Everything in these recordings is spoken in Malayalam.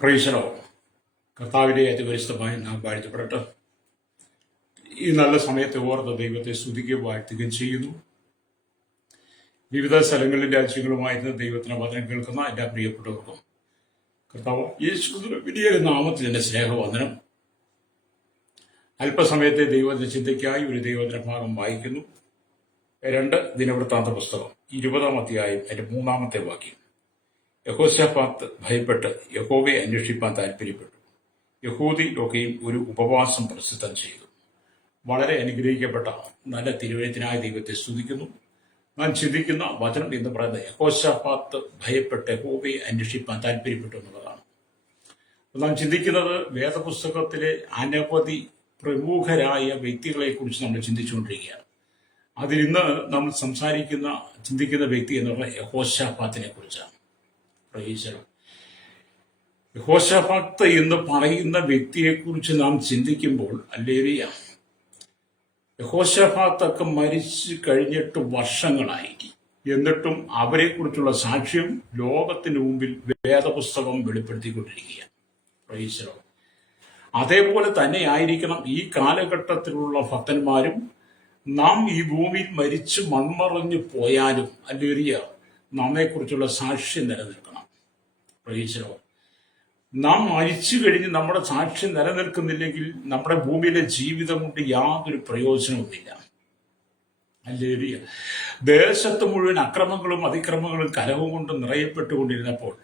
പ്രൈസലോ കർത്താവിന്റെ അതിപരിശുദ്ധമായി നാം വാഴ്ത്തപ്പെടട്ടെ. ഈ നല്ല സമയത്ത് ഓർത്ത് ദൈവത്തെ സ്തുതിക്കുകയും വാഴ്ത്തുകയും ചെയ്യുന്നു. വിവിധ സ്ഥലങ്ങളിലും രാജ്യങ്ങളുമായിരുന്ന ദൈവത്തിന് വചനം കേൾക്കുന്ന എല്ലാ പ്രിയപ്പെട്ടവർക്കും കർത്താവ് യേശുവിന്റെ വലിയ നാമത്തിൽ എന്റെ സ്നേഹവന്ദനം. അല്പസമയത്തെ ദൈവത്തിന്റെ ചിന്തയ്ക്കായി ഒരു ദൈവവചന ഭാഗം വായിക്കുന്നു. 2 ദിനവൃത്താന്ത പുസ്തകം 20-ാം അധ്യായം അതിന്റെ 3-ാമത്തെ വാക്യം. യഹോശാഫാത്ത് ഭയപ്പെട്ട് യഹോവയെ അന്വേഷിപ്പാൻ താല്പര്യപ്പെട്ടു. യഹൂദിയിലൊക്കെയും ഒരു ഉപവാസം പ്രസിദ്ധം ചെയ്തു. വളരെ അനുഗ്രഹിക്കപ്പെട്ട നല്ല തിരുവഴുത്തിനായ ദൈവത്തെ സ്തുതിക്കുന്നു. നാം ചിന്തിക്കുന്ന വചനം എന്ന് പറയുന്നത് യഹോശാഫാത്ത് ഭയപ്പെട്ട് യഹോവയെ അന്വേഷിപ്പാൻ താല്പര്യപ്പെട്ടു എന്നുള്ളതാണ്. നാം ചിന്തിക്കുന്നത് വേദപുസ്തകത്തിലെ അനവധി പ്രമുഖരായ വ്യക്തികളെ കുറിച്ച് നമ്മൾ ചിന്തിച്ചുകൊണ്ടിരിക്കുകയാണ്. അതിൽ ഇന്ന് നമ്മൾ ചിന്തിക്കുന്ന വ്യക്തി എന്ന് പറഞ്ഞാൽ യഹോശാഫാത്തിനെ കുറിച്ചാണ്. യഹോശാഫാത്ത് എന്ന് പറയുന്ന വ്യക്തിയെക്കുറിച്ച് നാം ചിന്തിക്കുമ്പോൾ ഹല്ലേലൂയ, യഹോശാഫാത്തൊക്കെ മരിച്ചു കഴിഞ്ഞിട്ട് വർഷങ്ങളായി. എന്നിട്ടും അവരെക്കുറിച്ചുള്ള സാക്ഷ്യം ലോകത്തിന് മുമ്പിൽ വേദപുസ്തകം വെളിപ്പെടുത്തിക്കൊണ്ടിരിക്കുകയാണ്. പ്രൈസലോ. അതേപോലെ തന്നെ ആയിരിക്കണം ഈ കാലഘട്ടത്തിലുള്ള ഭക്തന്മാരും. നാം ഈ ഭൂമിയിൽ മരിച്ചു മൺമറഞ്ഞു പോയാലും ഹല്ലേലൂയ, നമ്മെക്കുറിച്ചുള്ള സാക്ഷ്യം നിലനിൽക്കണം. പ്രൈസലോ. നാം മരിച്ചു കഴിഞ്ഞ് നമ്മുടെ സാക്ഷ്യം നിലനിൽക്കുന്നില്ലെങ്കിൽ നമ്മുടെ ഭൂമിയിലെ ജീവിതം കൊണ്ട് യാതൊരു പ്രയോജനവുമില്ല. ഹല്ലേലൂയ. ദേശത്ത് മുഴുവൻ അക്രമങ്ങളും അതിക്രമങ്ങളും കലഹവും കൊണ്ട് നിറയപ്പെട്ടുകൊണ്ടിരുന്നപ്പോൾ,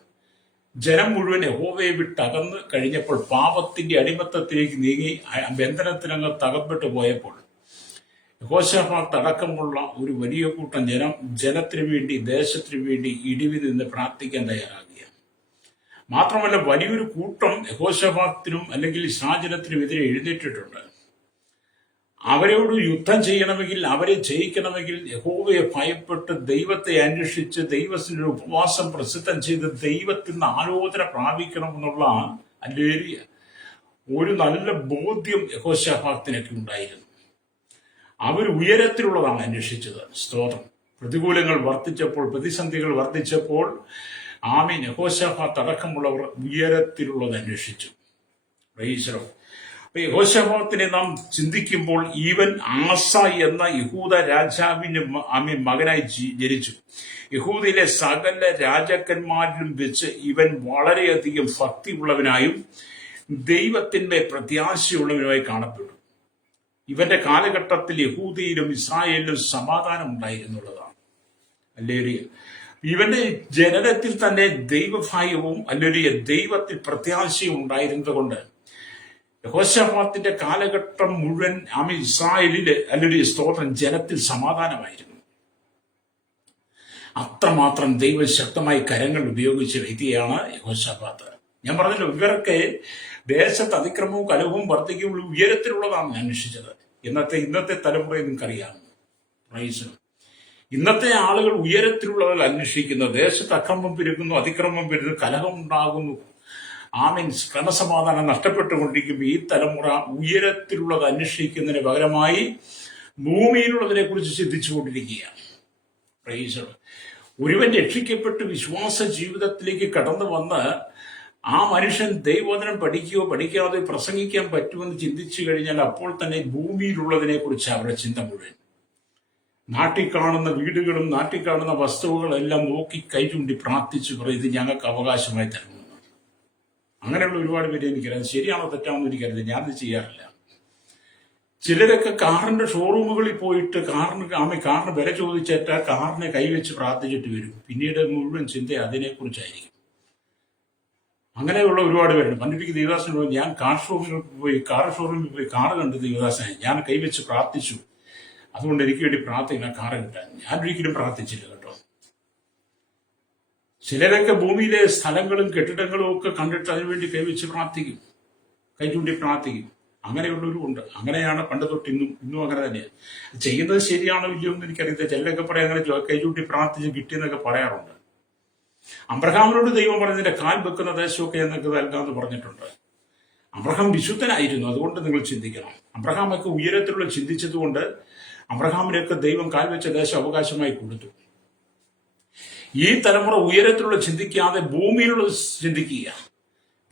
ജനം മുഴുവൻ യഹോവയെ വിട്ടകന്ന് കഴിഞ്ഞപ്പോൾ, പാപത്തിന്റെ അടിമത്തത്തിലേക്ക് നീങ്ങി ബന്ധനത്തിനങ്ങ് തകർപ്പെട്ടു പോയപ്പോൾ, യഹോശാഫാത്ത് അടക്കമുള്ള ഒരു വലിയ കൂട്ടം ജനത്തിനു വേണ്ടി, ദേശത്തിനു വേണ്ടി ഇടിവി നിന്ന് പ്രാർത്ഥിക്കാൻ തയ്യാറാകുക. മാത്രമല്ല, വലിയൊരു കൂട്ടം യഹോശാഫാത്തിനും അല്ലെങ്കിൽ ഇസ്രായേലിനും എതിരെ എഴുന്നേറ്റിട്ടുണ്ട്. അവരോട് യുദ്ധം ചെയ്യണമെങ്കിൽ, അവരെ ജയിക്കണമെങ്കിൽ യഹോവയെ ഭയപ്പെട്ട് ദൈവത്തെ അന്വേഷിച്ച് ദൈവത്തിന്റെ ഉപവാസം പ്രസിദ്ധം ചെയ്ത് ദൈവത്തിൽ നിന്ന് ആലോചന പ്രാപിക്കണമെന്നുള്ള ഹല്ലേലൂയ ഒരു നല്ല ബോധ്യം യഹോശാഫാത്തിനൊക്കെ ഉണ്ടായിരുന്നു. അവർ ഉയരത്തിലുള്ളതാണ് അന്വേഷിച്ചത്. സ്തോത്രം. പ്രതികൂലങ്ങൾ വർദ്ധിച്ചപ്പോൾ, പ്രതിസന്ധികൾ വർദ്ധിച്ചപ്പോൾ ആമീൻ, യഹോശാഫാത്ത് അടക്കമുള്ളവർ ഉയരത്തിലുള്ളത് അന്വേഷിച്ചു. പ്രൈസലോ. അപ്പൊ യഹോശാഫാത്തിനെ നാം ചിന്തിക്കുമ്പോൾ, ഈവൻ ആസ എന്ന യഹൂദ രാജാവിന്റെ മകനായി ജനിച്ചു. യഹൂദയിലെ സകല രാജാക്കന്മാരിലും വെച്ച് ഇവൻ വളരെയധികം ഭക്തിയുള്ളവനായും ദൈവത്തിന്റെ പ്രത്യാശയുള്ളവനുമായി കാണപ്പെട്ടു. ഇവന്റെ കാലഘട്ടത്തിൽ യഹൂദയിലും ഇസ്രായേലിലും സമാധാനം ഉണ്ടായിരുന്നുള്ളതാണ്. ഹല്ലേലൂയ. ഇവന്റെ ജനനത്തിൽ തന്നെ ദൈവഭയവും ഹല്ലേലൂയ ദൈവത്തിൽ പ്രത്യാശയും ഉണ്ടായിരുന്നത് കൊണ്ട് യഹോശാഫാത്തിന്റെ കാലഘട്ടം മുഴുവൻ ഇസ്രായേലിലെ ഹല്ലേലൂയ സ്തോത്രം ജനത്തിൽ സമാധാനമായിരുന്നു. അത്രമാത്രം ദൈവം ശക്തമായി കരങ്ങൾ ഉപയോഗിച്ച വ്യക്തിയാണ് യഹോശാഫാത്ത്. ഞാൻ പറഞ്ഞല്ലോ, ഇവരൊക്കെ ദേശത്ത് അതിക്രമവും കലഹവും വർദ്ധിക്കുമ്പോൾ ഉയരത്തിലുള്ളതാണ് അന്വേഷിച്ചത്. ഇന്നത്തെ തലമുറയെ നിങ്ങൾക്കറിയാം. പ്രൈസ്. ഇന്നത്തെ ആളുകൾ ഉയരത്തിലുള്ളവർ അന്വേഷിക്കുന്നത്. ദേശത്ത് അക്രമം പെരുകുന്നു, അതിക്രമം പെരുകുന്നു, കലഹം ഉണ്ടാകുന്നു, ക്രമസമാധാനം നഷ്ടപ്പെട്ടുകൊണ്ടിരിക്കുമ്പോൾ ഈ തലമുറ ഉയരത്തിലുള്ളത് അന്വേഷിക്കുന്നതിന് പകരമായി ഭൂമിയിലുള്ളതിനെ കുറിച്ച് ചിന്തിച്ചുകൊണ്ടിരിക്കുകയാണ്. പ്രൈസ്. ഒരുവൻ രക്ഷിക്കപ്പെട്ട് വിശ്വാസ ജീവിതത്തിലേക്ക് കടന്നു വന്ന് ആ മനുഷ്യൻ ദൈവവചനം പഠിക്കുകയോ പഠിക്കാതെ പ്രസംഗിക്കാൻ പറ്റുമെന്ന് ചിന്തിച്ചു കഴിഞ്ഞാൽ അപ്പോൾ തന്നെ ഭൂമിയിലുള്ളതിനെ കുറിച്ച് അവരുടെ ചിന്ത മുഴുവൻ. നാട്ടിൽ കാണുന്ന വീടുകളും നാട്ടിൽ കാണുന്ന വസ്തുക്കളെല്ലാം നോക്കി കൈചൂണ്ടി പ്രാർത്ഥിച്ചു പറയും, ഇത് ഞങ്ങൾക്ക് അവകാശമായി തരണമെന്ന്. അങ്ങനെയുള്ള ഒരുപാട് പേര് എനിക്കറിയാം. ശരിയാണോ തെറ്റാണെന്ന് എനിക്കറിയില്ല, ഞാനത് ചെയ്യാറില്ല. ചിലരൊക്കെ കാറിന്റെ ഷോറൂമുകളിൽ പോയിട്ട് കാറിന് വില ചോദിച്ചിട്ട് കാറിനെ കൈവച്ച് പ്രാർത്ഥിച്ചിട്ട് വരും. പിന്നീട് മുഴുവൻ ചിന്ത അതിനെക്കുറിച്ചായിരിക്കും. അങ്ങനെയുള്ള ഒരുപാട് പേരുണ്ട്. പണ്ടിപ്പിക്ക് ദേവദാസനോട് ഞാൻ കാർ ഷോറൂമിൽ പോയി കാറ് കണ്ട് ദേവദാസനെ ഞാൻ കൈവച്ച് പ്രാർത്ഥിച്ചു, അതുകൊണ്ട് എനിക്ക് വേണ്ടി പ്രാർത്ഥിക്കണം കാറ് കിട്ടാൻ. ഞാൻ ഒരിക്കലും പ്രാർത്ഥിച്ചില്ല കേട്ടോ. ചിലരൊക്കെ ഭൂമിയിലെ സ്ഥലങ്ങളും കെട്ടിടങ്ങളും ഒക്കെ കണ്ടിട്ട് അതിനുവേണ്ടി കൈവച്ച് പ്രാർത്ഥിക്കും, കൈചൂണ്ടി പ്രാർത്ഥിക്കും. അങ്ങനെയുള്ളവരും ഉണ്ട്. അങ്ങനെയാണ് പണ്ട് തൊട്ട് ഇന്നും അങ്ങനെ തന്നെയാണ് ചെയ്യുന്നത്. ശരിയാണോ ഇല്ലയോ എന്ന് എനിക്കറിയത്തില്ല. ചിലരൊക്കെ പറയാം അങ്ങനെ കൈചൂണ്ടി പ്രാർത്ഥിച്ച് കിട്ടിയെന്നൊക്കെ പറയാറുണ്ട്. അബ്രഹാമിനോട് ദൈവം പറഞ്ഞതിന്റെ കാൽ വെക്കുന്ന ദേശമൊക്കെ എന്നൊക്കെ നൽകാമെന്ന് പറഞ്ഞിട്ടുണ്ട്. അബ്രഹാം വിശുദ്ധനായിരുന്നു. അതുകൊണ്ട് നിങ്ങൾ ചിന്തിക്കണം. അബ്രഹാമൊക്കെ ഉയരത്തിലുള്ള ചിന്തിച്ചതുകൊണ്ട് അബ്രഹാമിനൊക്കെ ദൈവം കാൽ വെച്ച ദേശം അവകാശമായി കൊടുത്തു. ഈ തലമുറ ഉയരത്തിലുള്ള ചിന്തിക്കാതെ ഭൂമിയിലുള്ള ചിന്തിക്കുക.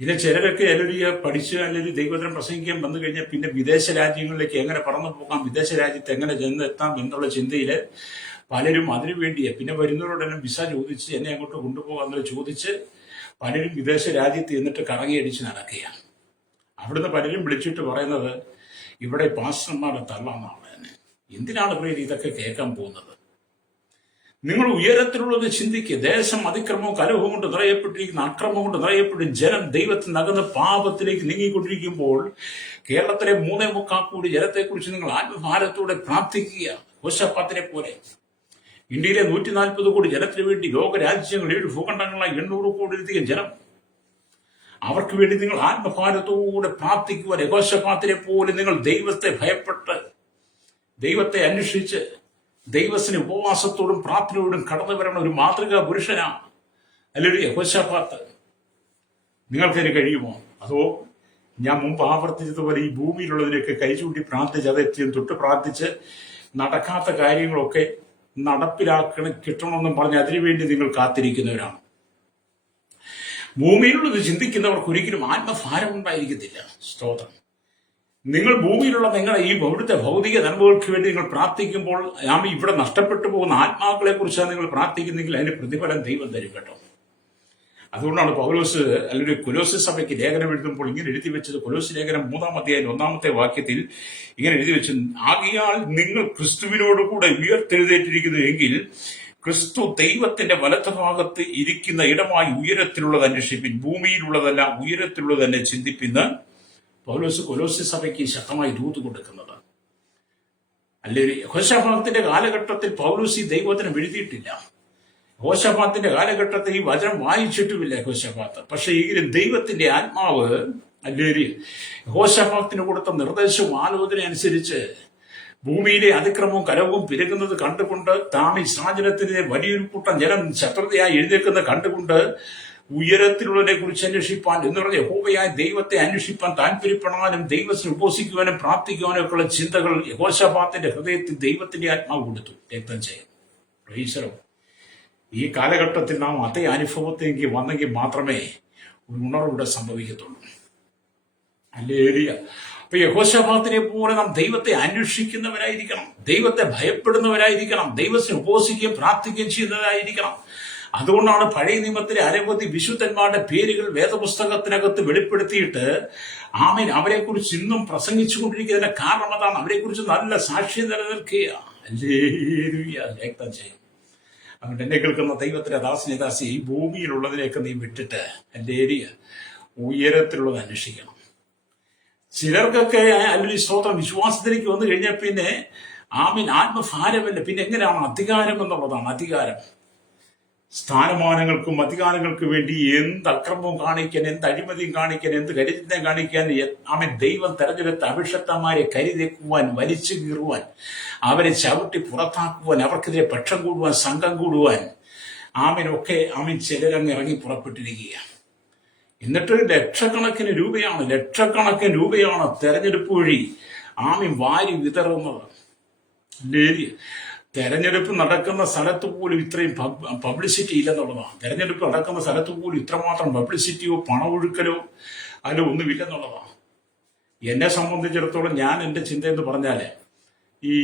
പിന്നെ ചിലരൊക്കെ അല്ലെങ്കിൽ പഠിച്ച് അല്ലെങ്കിൽ ദൈവത്തിനെ പ്രസംഗിക്കാൻ വന്നു കഴിഞ്ഞാൽ പിന്നെ വിദേശ രാജ്യങ്ങളിലേക്ക് എങ്ങനെ പറന്നു പോകാം, വിദേശ രാജ്യത്ത് എങ്ങനെ ചെന്നെത്താം എന്നുള്ള ചിന്തയിൽ പലരും അതിനു വേണ്ടിയാ. പിന്നെ വരുന്നവരോടെന്നെ വിസ ചോദിച്ച് എന്നെ അങ്ങോട്ട് കൊണ്ടുപോകാമെന്ന് ചോദിച്ച് പലരും വിദേശ രാജ്യത്ത് എന്നിട്ട് കറങ്ങിയടിച്ച് നടക്കുകയാണ്. അവിടുന്ന് പലരും വിളിച്ചിട്ട് പറയുന്നത് ഇവിടെ പാസ്റ്റർമാരെ തള്ളാന്നാണ്. എന്തിനാണ് പ്രിയരെ ഇതൊക്കെ കേൾക്കാൻ പോകുന്നത്? നിങ്ങൾ ഉയരത്തിലുള്ളത് ചിന്തിക്കുക. ദേശം അതിക്രമവും കലഹവും കൊണ്ട് നിറയപ്പെട്ടിരിക്കുന്ന, അക്രമം കൊണ്ട് നിറയപ്പെട്ടും ജനം ദൈവത്തിൽ നകുന്ന പാപത്തിലേക്ക് നീങ്ങിക്കൊണ്ടിരിക്കുമ്പോൾ കേരളത്തിലെ 3.25 കോടി ജനത്തെക്കുറിച്ച് നിങ്ങൾ ആത്മഭാരത്തോടെ പ്രാർത്ഥിക്കുക. യോശാഫാത്തിനെ പോലെ ഇന്ത്യയിലെ 140 കോടി ജനത്തിന് വേണ്ടി ലോകരാജ്യങ്ങൾ 7 ഭൂഖണ്ഡങ്ങളായി 800 കോടിയിലധികം ജനം, അവർക്ക് വേണ്ടി നിങ്ങൾ ആത്മഭാരത്തോടെ പ്രാർത്ഥിക്കുവാൻ യഹോശാഫാത്തിനെ പോലെ നിങ്ങൾ ദൈവത്തെ ഭയപ്പെട്ട് ദൈവത്തെ അന്വേഷിച്ച് ദൈവത്തിന് ഉപവാസത്തോടും പ്രാർത്ഥനയോടും കടന്നു വരണ ഒരു മാതൃകാ പുരുഷനാണ് അല്ലെങ്കിൽ യഹോശാഫാത്ത്. നിങ്ങൾക്കതിന് കഴിയുമോ? അതോ ഞാൻ മുമ്പ് ആവർത്തിച്ചതുപോലെ ഈ ഭൂമിയിലുള്ളതിനൊക്കെ കൈചൂണ്ടി പ്രാർത്ഥിച്ച് അതെത്തിയും തൊട്ട് പ്രാർത്ഥിച്ച് നടക്കാത്ത കാര്യങ്ങളൊക്കെ നടപ്പിലാക്കണം കിട്ടണമെന്നും പറഞ്ഞ് അതിനുവേണ്ടി നിങ്ങൾ കാത്തിരിക്കുന്നവരാണ്? ഭൂമിയിലുള്ളത് ചിന്തിക്കുന്നവർക്ക് ഒരിക്കലും ആത്മഭാരം ഉണ്ടായിരിക്കത്തില്ല. സ്തോത്രം. നിങ്ങൾ ഭൂമിയിലുള്ള നിങ്ങളുടെ ഈ അവിടുത്തെ ഭൗതിക നന്മകൾക്ക് വേണ്ടി നിങ്ങൾ പ്രാർത്ഥിക്കുമ്പോൾ ഇവിടെ നഷ്ടപ്പെട്ടു പോകുന്ന ആത്മാക്കളെ കുറിച്ചാണ് നിങ്ങൾ പ്രാർത്ഥിക്കുന്നെങ്കിൽ അതിന് പ്രതിഫലം ദൈവം തരും കേട്ടോ. അതുകൊണ്ടാണ് പൗലോസ് അല്ലെങ്കിൽ കൊലോസ് സഭയ്ക്ക് ലേഖനം എഴുതുമ്പോൾ ഇങ്ങനെ എഴുതി വെച്ചത്. കൊലോസ് ലേഖനം 3-ാം അധ്യായം 1-ാമത്തെ വാക്യത്തിൽ ഇങ്ങനെ എഴുതി വെച്ചു, ആകയാൽ നിങ്ങൾ ക്രിസ്തുവിനോടുകൂടെ ഉയർത്തെഴുന്നേറ്റിരിക്കുന്നു എങ്കിൽ ക്രിസ്തു ദൈവത്തിന്റെ വലത്തുഭാഗത്ത് ഇരിക്കുന്ന ഇടമായി ഉയരത്തിലുള്ളത് അന്വേഷിപ്പിൻ, ഭൂമിയിലുള്ളതല്ല ഉയരത്തിലുള്ളത് തന്നെ ചിന്തിപ്പിന്ന് പൗലോസ് കൊലോസ് സഭയ്ക്ക് ശക്തമായി ദൂത് കൊടുക്കുന്നത്. അല്ലെങ്കിൽ യഹോശാഫാത്തിന്റെ കാലഘട്ടത്തിൽ പൗലോസ് ഈ ദൈവത്തിനെ എഴുതിയിട്ടില്ല. യഹോശാഫാത്തിന്റെ കാലഘട്ടത്തിൽ ഈ വചനം വായിച്ചിട്ടുമില്ല യഹോശാഫാത്ത്. പക്ഷെ എങ്കിലും ദൈവത്തിന്റെ ആത്മാവ് അല്ലെങ്കിൽ യഹോശാഫാത്തിന് കൊടുത്ത നിർദ്ദേശവും ആലോചന അനുസരിച്ച് ഭൂമിയിലെ അതിക്രമവും കലവും പെരുകുന്നത് കണ്ടുകൊണ്ട് താമി സാചനത്തിനെ വലിയൊരു കൂട്ടം ജനം ശത്രുതയായി എഴുന്നേൽക്കുന്നത് കണ്ടുകൊണ്ട് ഉയരത്തിലുള്ളതിനെ കുറിച്ച് അന്വേഷിപ്പാൻ എന്ന് പറഞ്ഞ യഹോവയായ ദൈവത്തെ അന്വേഷിപ്പാൻ താല്പര്യപ്പെടാനും ദൈവത്തിന് ഉപസിക്കുവാനും പ്രാർത്ഥിക്കുവാനും ഒക്കെയുള്ള ചിന്തകൾ യഹോശാഫാത്തിന്റെ ഹൃദയത്തിൽ ദൈവത്തിന്റെ ആത്മാവ് കൊടുത്തു. രക്തം ചെയ്യും. പ്രൈസലോ. ഈ കാലഘട്ടത്തിൽ നാം അതേ അനുഭവത്തേക്ക് വന്നെങ്കിൽ മാത്രമേ ഒരു ഉണർവിടെ സംഭവിക്കത്തുള്ളൂ. ഹല്ലേലൂയ. അപ്പൊ യഹോശാഫാത്തിനെ പോലെ നാം ദൈവത്തെ അന്വേഷിക്കുന്നവരായിരിക്കണം, ദൈവത്തെ ഭയപ്പെടുന്നവരായിരിക്കണം, ദൈവത്തിന് ഉപസിക്കുകയും പ്രാർത്ഥിക്കുകയും ചെയ്യുന്നവരായിരിക്കണം. അതുകൊണ്ടാണ് പഴയ നിയമത്തിലെ അനവധി വിശുദ്ധന്മാരുടെ പേരുകൾ വേദപുസ്തകത്തിനകത്ത് വെളിപ്പെടുത്തിയിട്ട് ആമേൻ അവരെക്കുറിച്ച് ഇന്നും പ്രസംഗിച്ചു കൊണ്ടിരിക്കുന്നതിന്റെ കാരണം അതാണ്. അവരെക്കുറിച്ച് നല്ല സാക്ഷ്യം നിലനിൽക്കുക. ഹല്ലേലൂയ. രക്തം ചെയ്യും. അതുകൊണ്ട് എന്നെ കേൾക്കുന്ന ദൈവത്തിന്റെ ദാസനെ ദാസി, ഈ ഭൂമിയിലുള്ളതിനെയൊക്കെ നീ വിട്ടിട്ട് ഹല്ലേലൂയ ഉയരത്തിലുള്ളത് അന്വേഷിക്കണം. ചിലർക്കൊക്കെ അല്ലെങ്കിൽ സ്തോത്രം വിശ്വാസത്തിലേക്ക് വന്നു കഴിഞ്ഞാൽ പിന്നെ ആമീൻ ആത്മഭാരമല്ല, പിന്നെ എങ്ങനെയാണ് അധികാരം എന്നുള്ളതാണ്. അധികാരം, സ്ഥാനമാനങ്ങൾക്കും അധികാരങ്ങൾക്ക് വേണ്ടി എന്ത് അക്രമവും കാണിക്കാൻ, എന്ത് അഴിമതിയും കാണിക്കാൻ, എന്ത് കരുത്തിനെ കാണിക്കാൻ ആമൻ ദൈവം തെരഞ്ഞെടുത്ത അഭിഷക്തന്മാരെ കരിതേക്കുവാൻ, വലിച്ചു കീറുവാൻ, അവരെ ചവിട്ടി പുറത്താക്കുവാൻ, അവർക്കെതിരെ പക്ഷം കൂടുവാൻ, സംഘം കൂടുവാൻ ആമനൊക്കെ ആമൻ ചിലരങ്ങ് ഇറങ്ങി പുറപ്പെട്ടിരിക്കുകയാണ്. എന്നിട്ട് ലക്ഷക്കണക്കിന് രൂപയാണ് തെരഞ്ഞെടുപ്പ് വഴി ആമൻ വാരി വിതറുന്നത്. തെരഞ്ഞെടുപ്പ് നടക്കുന്ന സ്ഥലത്ത് പോലും ഇത്രയും പബ്ലിസിറ്റി ഇല്ലെന്നുള്ളതാണ്. തെരഞ്ഞെടുപ്പ് നടക്കുന്ന സ്ഥലത്ത് പോലും ഇത്രമാത്രം പബ്ലിസിറ്റിയോ പണമൊഴുക്കലോ അതിലോ ഒന്നുമില്ലെന്നുള്ളതാണ്. എന്നെ സംബന്ധിച്ചിടത്തോളം ഞാൻ എൻ്റെ ചിന്ത എന്ന് പറഞ്ഞാല് ഈ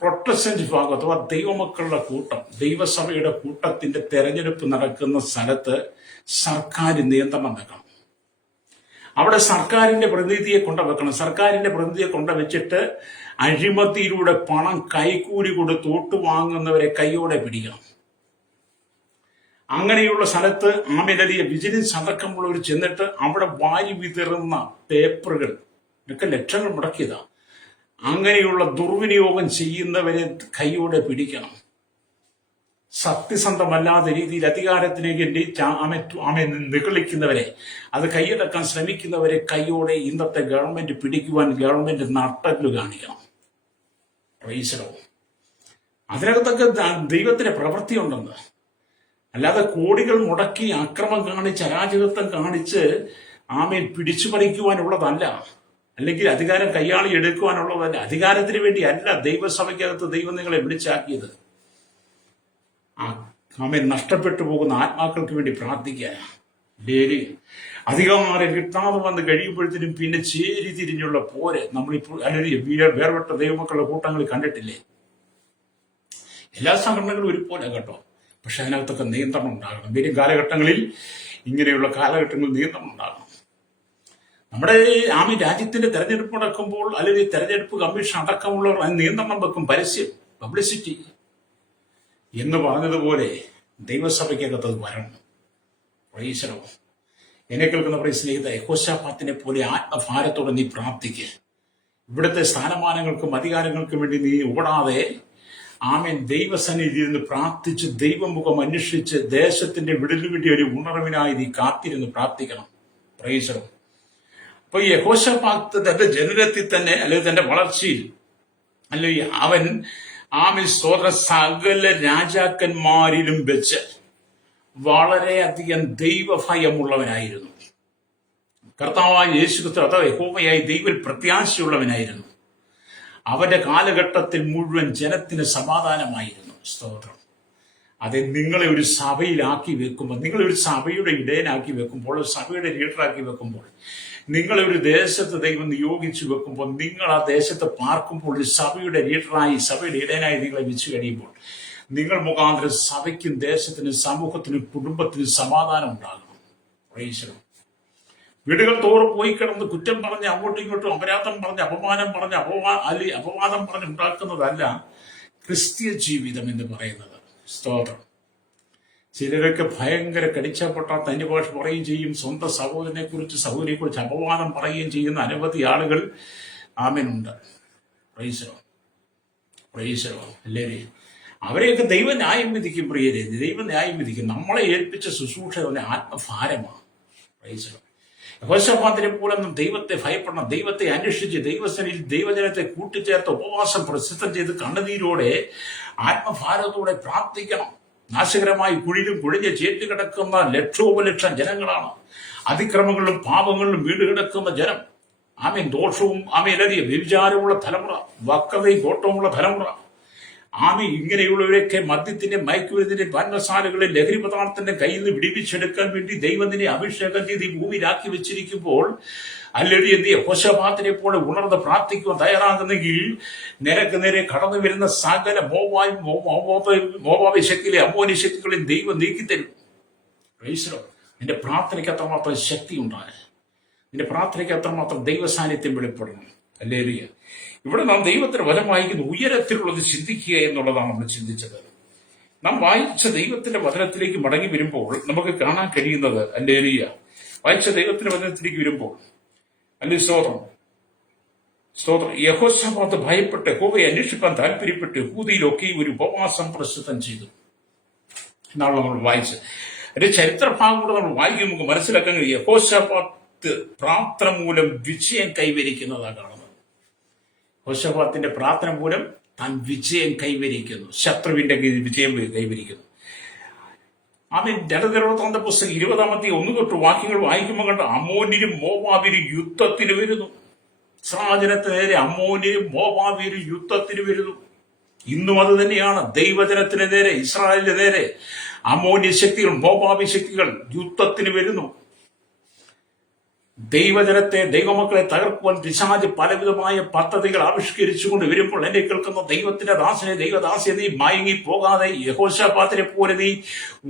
പ്രൊട്ടസ്റ്റന്റ് വിഭാഗം അഥവാ ദൈവമക്കളുടെ കൂട്ടം, ദൈവസഭയുടെ കൂട്ടത്തിന്റെ തെരഞ്ഞെടുപ്പ് നടക്കുന്ന സ്ഥലത്ത് സർക്കാർ നിയന്ത്രണം വെക്കണം. അവിടെ സർക്കാരിന്റെ പ്രതിനിധിയെ കൊണ്ടുവെക്കണം. സർക്കാരിന്റെ പ്രതിനിധിയെ കൊണ്ടുവച്ചിട്ട് അഴിമതിയിലൂടെ പണം കൈക്കൂലി കൊടുത്ത് വോട്ട് വാങ്ങുന്നവരെ കൈയോടെ പിടിക്കണം. അങ്ങനെയുള്ള സ്ഥലത്ത് ആമിലലിയ വിജിലൻസ് അടക്കമുള്ളവർ ചെന്നിട്ട് അവിടെ വാരി വിതറുന്ന പേപ്പറുകൾ ഇതൊക്കെ ലക്ഷങ്ങൾ മുടക്കിയതാണ്. അങ്ങനെയുള്ള ദുർവിനിയോഗം ചെയ്യുന്നവരെ കൈയോടെ പിടിക്കണം. സത്യസന്ധമല്ലാത്ത രീതിയിൽ അധികാരത്തിലേക്ക് നിഗളിക്കുന്നവരെ, അത് കൈയടക്കാൻ ശ്രമിക്കുന്നവരെ കൈയോടെ ഇന്നത്തെ ഗവൺമെന്റ് പിടിക്കുവാൻ ഗവൺമെന്റ് നട്ടല് കാണിക്കണം. പ്രൈസലോ. അതിനകത്തൊക്കെ ദൈവത്തിന്റെ പ്രവൃത്തി ഉണ്ടെന്ന്. അല്ലാതെ കോടികൾ മുടക്കി അക്രമം കാണിച്ച് അരാജകത്വം കാണിച്ച് ആമേൻ പിടിച്ചു പറിക്കുവാനുള്ളതല്ല, അല്ലെങ്കിൽ അധികാരം കൈയാളി എടുക്കുവാനുള്ളതല്ല. അധികാരത്തിന് വേണ്ടി അല്ല ദൈവസഭയ്ക്കകത്ത് ദൈവം നിങ്ങളെ വിളിച്ചാക്കിയത്. ആമേൻ നഷ്ടപ്പെട്ടു പോകുന്ന ആത്മാക്കൾക്ക് വേണ്ടി പ്രാർത്ഥിക്കാൻ. അധികാരം കിട്ടാതെ വന്ന് കഴിയുമ്പോഴത്തേനും പിന്നെ ചേരി തിരിഞ്ഞുള്ള പോര് നമ്മളിപ്പോൾ അല്ലെങ്കിൽ വേർപെട്ട ദൈവമക്കളുടെ കൂട്ടങ്ങളിൽ കണ്ടിട്ടില്ലേ? എല്ലാ സംഘടനകളും ഒരുപോലെ കേട്ടോ, പക്ഷെ അതിനകത്തൊക്കെ നിയന്ത്രണം ഉണ്ടാകണം. വരും കാലഘട്ടങ്ങളിൽ ഇങ്ങനെയുള്ള കാലഘട്ടങ്ങളിൽ നിയന്ത്രണം ഉണ്ടാകണം. നമ്മുടെ രാജ്യത്തിന്റെ തെരഞ്ഞെടുപ്പ് നടക്കുമ്പോൾ അല്ലെങ്കിൽ തെരഞ്ഞെടുപ്പ് കമ്മീഷൻ അടക്കമുള്ളവർ അതിന് നിയന്ത്രണം വെക്കും. പരസ്യം, പബ്ലിസിറ്റി എന്ന് പറഞ്ഞതുപോലെ ദൈവസഭയ്ക്കകത്തത് വരണം. പ്രൈസലോ, എന്നെ കേൾക്കുന്ന പ്രിയ സ്നേഹിത, യെഹോശാഫാത്തിനെ പോലെ ആത്മഭാരത്തോടെ നീ പ്രാർത്ഥിക്കുക. ഇവിടുത്തെ സ്ഥാനമാനങ്ങൾക്കും അധികാരങ്ങൾക്കും വേണ്ടി നീ ഓടാതെ ആമേൻ ദൈവസന്നിധിയിൽ നിന്ന് പ്രാർത്ഥിച്ച് ദൈവമുഖം അന്വേഷിച്ച് ദേശത്തിന്റെ വിടലിനു വേണ്ടി ഒരു ഉണർവിനായി നീ കാത്തിരുന്ന് പ്രാർത്ഥിക്കണം. പ്രൈസലോ. അപ്പൊ ഈ യെഹോശാഫാത്ത് തന്റെ ജനനത്തിൽ തന്നെ അല്ലെങ്കിൽ തന്റെ വളർച്ചയിൽ അല്ലെങ്കിൽ അവൻ സകല രാജാക്കന്മാരിലും വെച്ച് വളരെയധികം ദൈവഭയമുള്ളവനായിരുന്നു. കർത്താവായ യേശുക്രിസ്തു അഥവാ യഹോവയായി ദൈവത്തിൽ പ്രത്യാശയുള്ളവനായിരുന്നു. അവന്റെ കാലഘട്ടത്തിൽ മുഴുവൻ ജനത്തിന് സമാധാനമായിരുന്നു. സ്തോത്രം. അത് നിങ്ങളെ ഒരു സഭയിലാക്കി വെക്കുമ്പോൾ, നിങ്ങളെ ഒരു സഭയുടെ ഇടയനാക്കി വെക്കുമ്പോൾ, ഒരു സഭയുടെ ലീഡറാക്കി വെക്കുമ്പോൾ, നിങ്ങളെ ഒരു ദേശത്ത് ദൈവം നിയോഗിച്ചു വെക്കുമ്പോൾ, നിങ്ങൾ ആ ദേശത്ത് പാർക്കുമ്പോൾ ഒരു സഭയുടെ ലീഡറായി, സഭയുടെ ഇടയനായി നിങ്ങളെ വെച്ചു കഴിയുമ്പോൾ, നിങ്ങൾ മുഖാന്തരം സഭയ്ക്കും ദേശത്തിനും സമൂഹത്തിനും കുടുംബത്തിനും സമാധാനം ഉണ്ടാകണം. പ്രൈസലോ. വീടുകൾ തോറും പോയി കിടന്ന് കുറ്റം പറഞ്ഞ് അങ്ങോട്ടും ഇങ്ങോട്ടും അപരാധം പറഞ്ഞ് അപമാനം പറഞ്ഞ് അപവാദം പറഞ്ഞ് ഉണ്ടാക്കുന്നതല്ല ക്രിസ്തീയ ജീവിതം എന്ന് പറയുന്നത്. സ്തോത്രം. ചിലരൊക്കെ ഭയങ്കര കടിച്ചപ്പൊട്ടാത്ത അന്യഭാഷ പറയുകയും ചെയ്യും. സ്വന്തം സഹോദരനെ കുറിച്ച് അപവാദം പറയുകയും ചെയ്യുന്ന അനവധി ആളുകൾ ആമേനുണ്ട്. പ്രൈസലോ, പ്രൈസലോ. അല്ലേ? അവരെയൊക്കെ ദൈവം ന്യായം വിധിക്കും. പ്രിയരെ, ദൈവം ന്യായം വിധിക്കും. നമ്മളെ ഏൽപ്പിച്ച ശുശ്രൂഷ ആത്മഭാരമാണ്. പ്രൈസലോ. യെഹോശാഫാത്തിനെ പോലൊന്നും ദൈവത്തെ ഭയപ്പെടണം. ദൈവത്തെ അന്വേഷിച്ച് ദൈവസനിൽ ദൈവജനത്തെ കൂട്ടിച്ചേർത്ത് ഉപവാസം പ്രസിദ്ധം ചെയ്ത് കണ്ണുനീരോടെ ആത്മഭാരത്തോടെ പ്രാർത്ഥിക്കണം. നാശകരമായി കുഴിലും കുഴിഞ്ഞ് ചേറ്റുകിടക്കുന്ന ലക്ഷോപലക്ഷം ജനങ്ങളാണ്. അതിക്രമങ്ങളിലും പാപങ്ങളിലും വീടുകിടക്കുന്ന ജനം. ദോഷവും വ്യഭിചാരമുള്ള തലമുറ, വക്രതയും കോട്ടവുമുള്ള തലമുറ. ഇങ്ങനെയുള്ളവരൊക്കെ മദ്യത്തിന്റെ മയക്കുമരുന്നിന്റെ പാനശാലകളിൽ ലഹരി പദാർത്ഥത്തിന്റെ കയ്യിൽ നിന്ന് വിടിപ്പിച്ചെടുക്കാൻ വേണ്ടി ദൈവത്തിനെ അഭിഷേകം ചെയ്ത് ഈ ഭൂമിയിലാക്കി വെച്ചിരിക്കുമ്പോൾ അല്ലെങ്കിൽ എന്ത് യെഹോശാഫാത്തിനെ പോലെ ഉണർന്ന് പ്രാർത്ഥിക്കുവാൻ തയ്യാറാകുന്നെങ്കിൽ നിനക്ക് നേരെ കടന്നു വരുന്ന സകല മോവാബി ശക്തിയിലെ അമ്മോനി ശക്തികളെ ദൈവം നീക്കിത്തരും. പ്രൈസലോ. നിന്റെ പ്രാർത്ഥനയ്ക്ക് അത്രമാത്രം ശക്തി ഉണ്ടായ, നിന്റെ പ്രാർത്ഥനയ്ക്ക് അത്രമാത്രം ദൈവസാന്നിധ്യം വെളിപ്പെടണം. ഹല്ലേലൂയ. ഇവിടെ നാം ദൈവത്തിന് വചനം വായിക്കുന്ന ഉയരത്തിലുള്ളത് ചിന്തിക്കുക എന്നുള്ളതാണ് നമ്മൾ ചിന്തിച്ചത്. നാം വായിച്ച ദൈവത്തിന്റെ വചനത്തിലേക്ക് മടങ്ങി വരുമ്പോൾ നമുക്ക് കാണാൻ കഴിയുന്നത്, ഹല്ലേലൂയ, വായിച്ച ദൈവത്തിന്റെ വചനത്തിലേക്ക് വരുമ്പോൾ സ്തോത്രം, സ്തോത്രം, യെഹോശാഫാത്ത് ഭയപ്പെട്ട് യഹോവയെ അന്വേഷിപ്പാൻ താല്പര്യപ്പെട്ട് യഹൂദയിലൊക്കെ ഒരു ഉപവാസം പ്രസിദ്ധം ചെയ്തു എന്നാണ് നമ്മൾ വായിച്ചത്. അതിന്റെ ചരിത്രഭാഗം കൂടെ നമ്മൾ വായിക്കുമ്പോൾ നമുക്ക് മനസ്സിലാക്കാൻ കഴിയും യെഹോശാഫാത്ത് പ്രാർത്ഥന മൂലം വിജയം കൈവരിക്കുന്നതാണ് കാണുന്നത്. യെഹോശാഫാത്തിന്റെ പ്രാർത്ഥന മൂലം താൻ വിജയം കൈവരിക്കുന്നു, ശത്രുവിന്റെ വിജയം കൈവരിക്കുന്നു. ജനതയുടെ പുസ്തകം 20-1 തൊട്ട് വാക്യങ്ങൾ വായിക്കുമ്പോൾ കണ്ട അമ്മോന്യരും മോവാബിരും യുദ്ധത്തിന് വരുന്നു. ഇസ്രായേലിന് നേരെ അമ്മോന്യരും മോവാബിരും യുദ്ധത്തിന് വരുന്നു. ഇന്നും അത് തന്നെയാണ്. ദൈവജനത്തിന് നേരെ, ഇസ്രായേലിന് നേരെ അമ്മോന്യ ശക്തികൾ, മോവാബി ശക്തികൾ യുദ്ധത്തിന് വരുന്നു. ദൈവജനത്തെ, ദൈവമക്കളെ തകർക്കുവാൻ പിശാച് പലവിധമായ പദ്ധതികൾ ആവിഷ്കരിച്ചുകൊണ്ട് വരുമ്പോൾ എന്നെ കേൾക്കുന്ന ദൈവത്തിന്റെ ദാസനെ, ദൈവദാസിയെ, നീ മയങ്ങി പോകാതെ യെഹോശാഫാത്തിനെ പോലെ നീ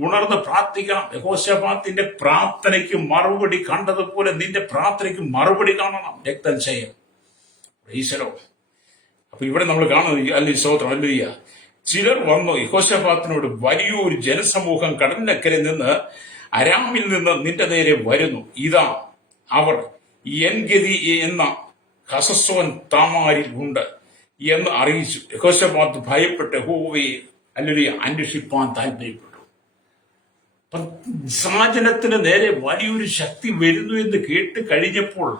ഉണർന്ന് പ്രാർത്ഥിക്കണം. യെഹോശാഫാത്തിന്റെ പ്രാർത്ഥനയ്ക്ക് മറുപടി കണ്ടതുപോലെ നിന്റെ പ്രാർത്ഥനയ്ക്ക് മറുപടി കാണണം. രക്തനിശ്ചയം. ഈശ്വരോ. അപ്പൊ ഇവിടെ നമ്മൾ കാണുന്നത് അല്ലെ, സ്തോത്രം, അല്ലുയ്യ, ചിലർ വന്നു യെഹോശാഫാത്തിനോട്, വലിയൊരു ജനസമൂഹം കടലിനക്കരെ നിന്ന് അരാമിൽ നിന്ന് നിന്റെ നേരെ വരുന്നു. ഇതാ അവർ എൻഗതി എന്ന ഹസസോൻ താമാരിൽ ഉണ്ട് എന്ന് അറിയിച്ചു. യെഹോശാഫാത്ത് ഭയപ്പെട്ട് യഹോവയെ അല്ലെങ്കിൽ അന്വേഷിപ്പാൻ താല്പര്യപ്പെട്ടു. സാജനത്തിന് നേരെ വലിയൊരു ശക്തി വരുന്നു എന്ന് കേട്ട് കഴിഞ്ഞപ്പോൾ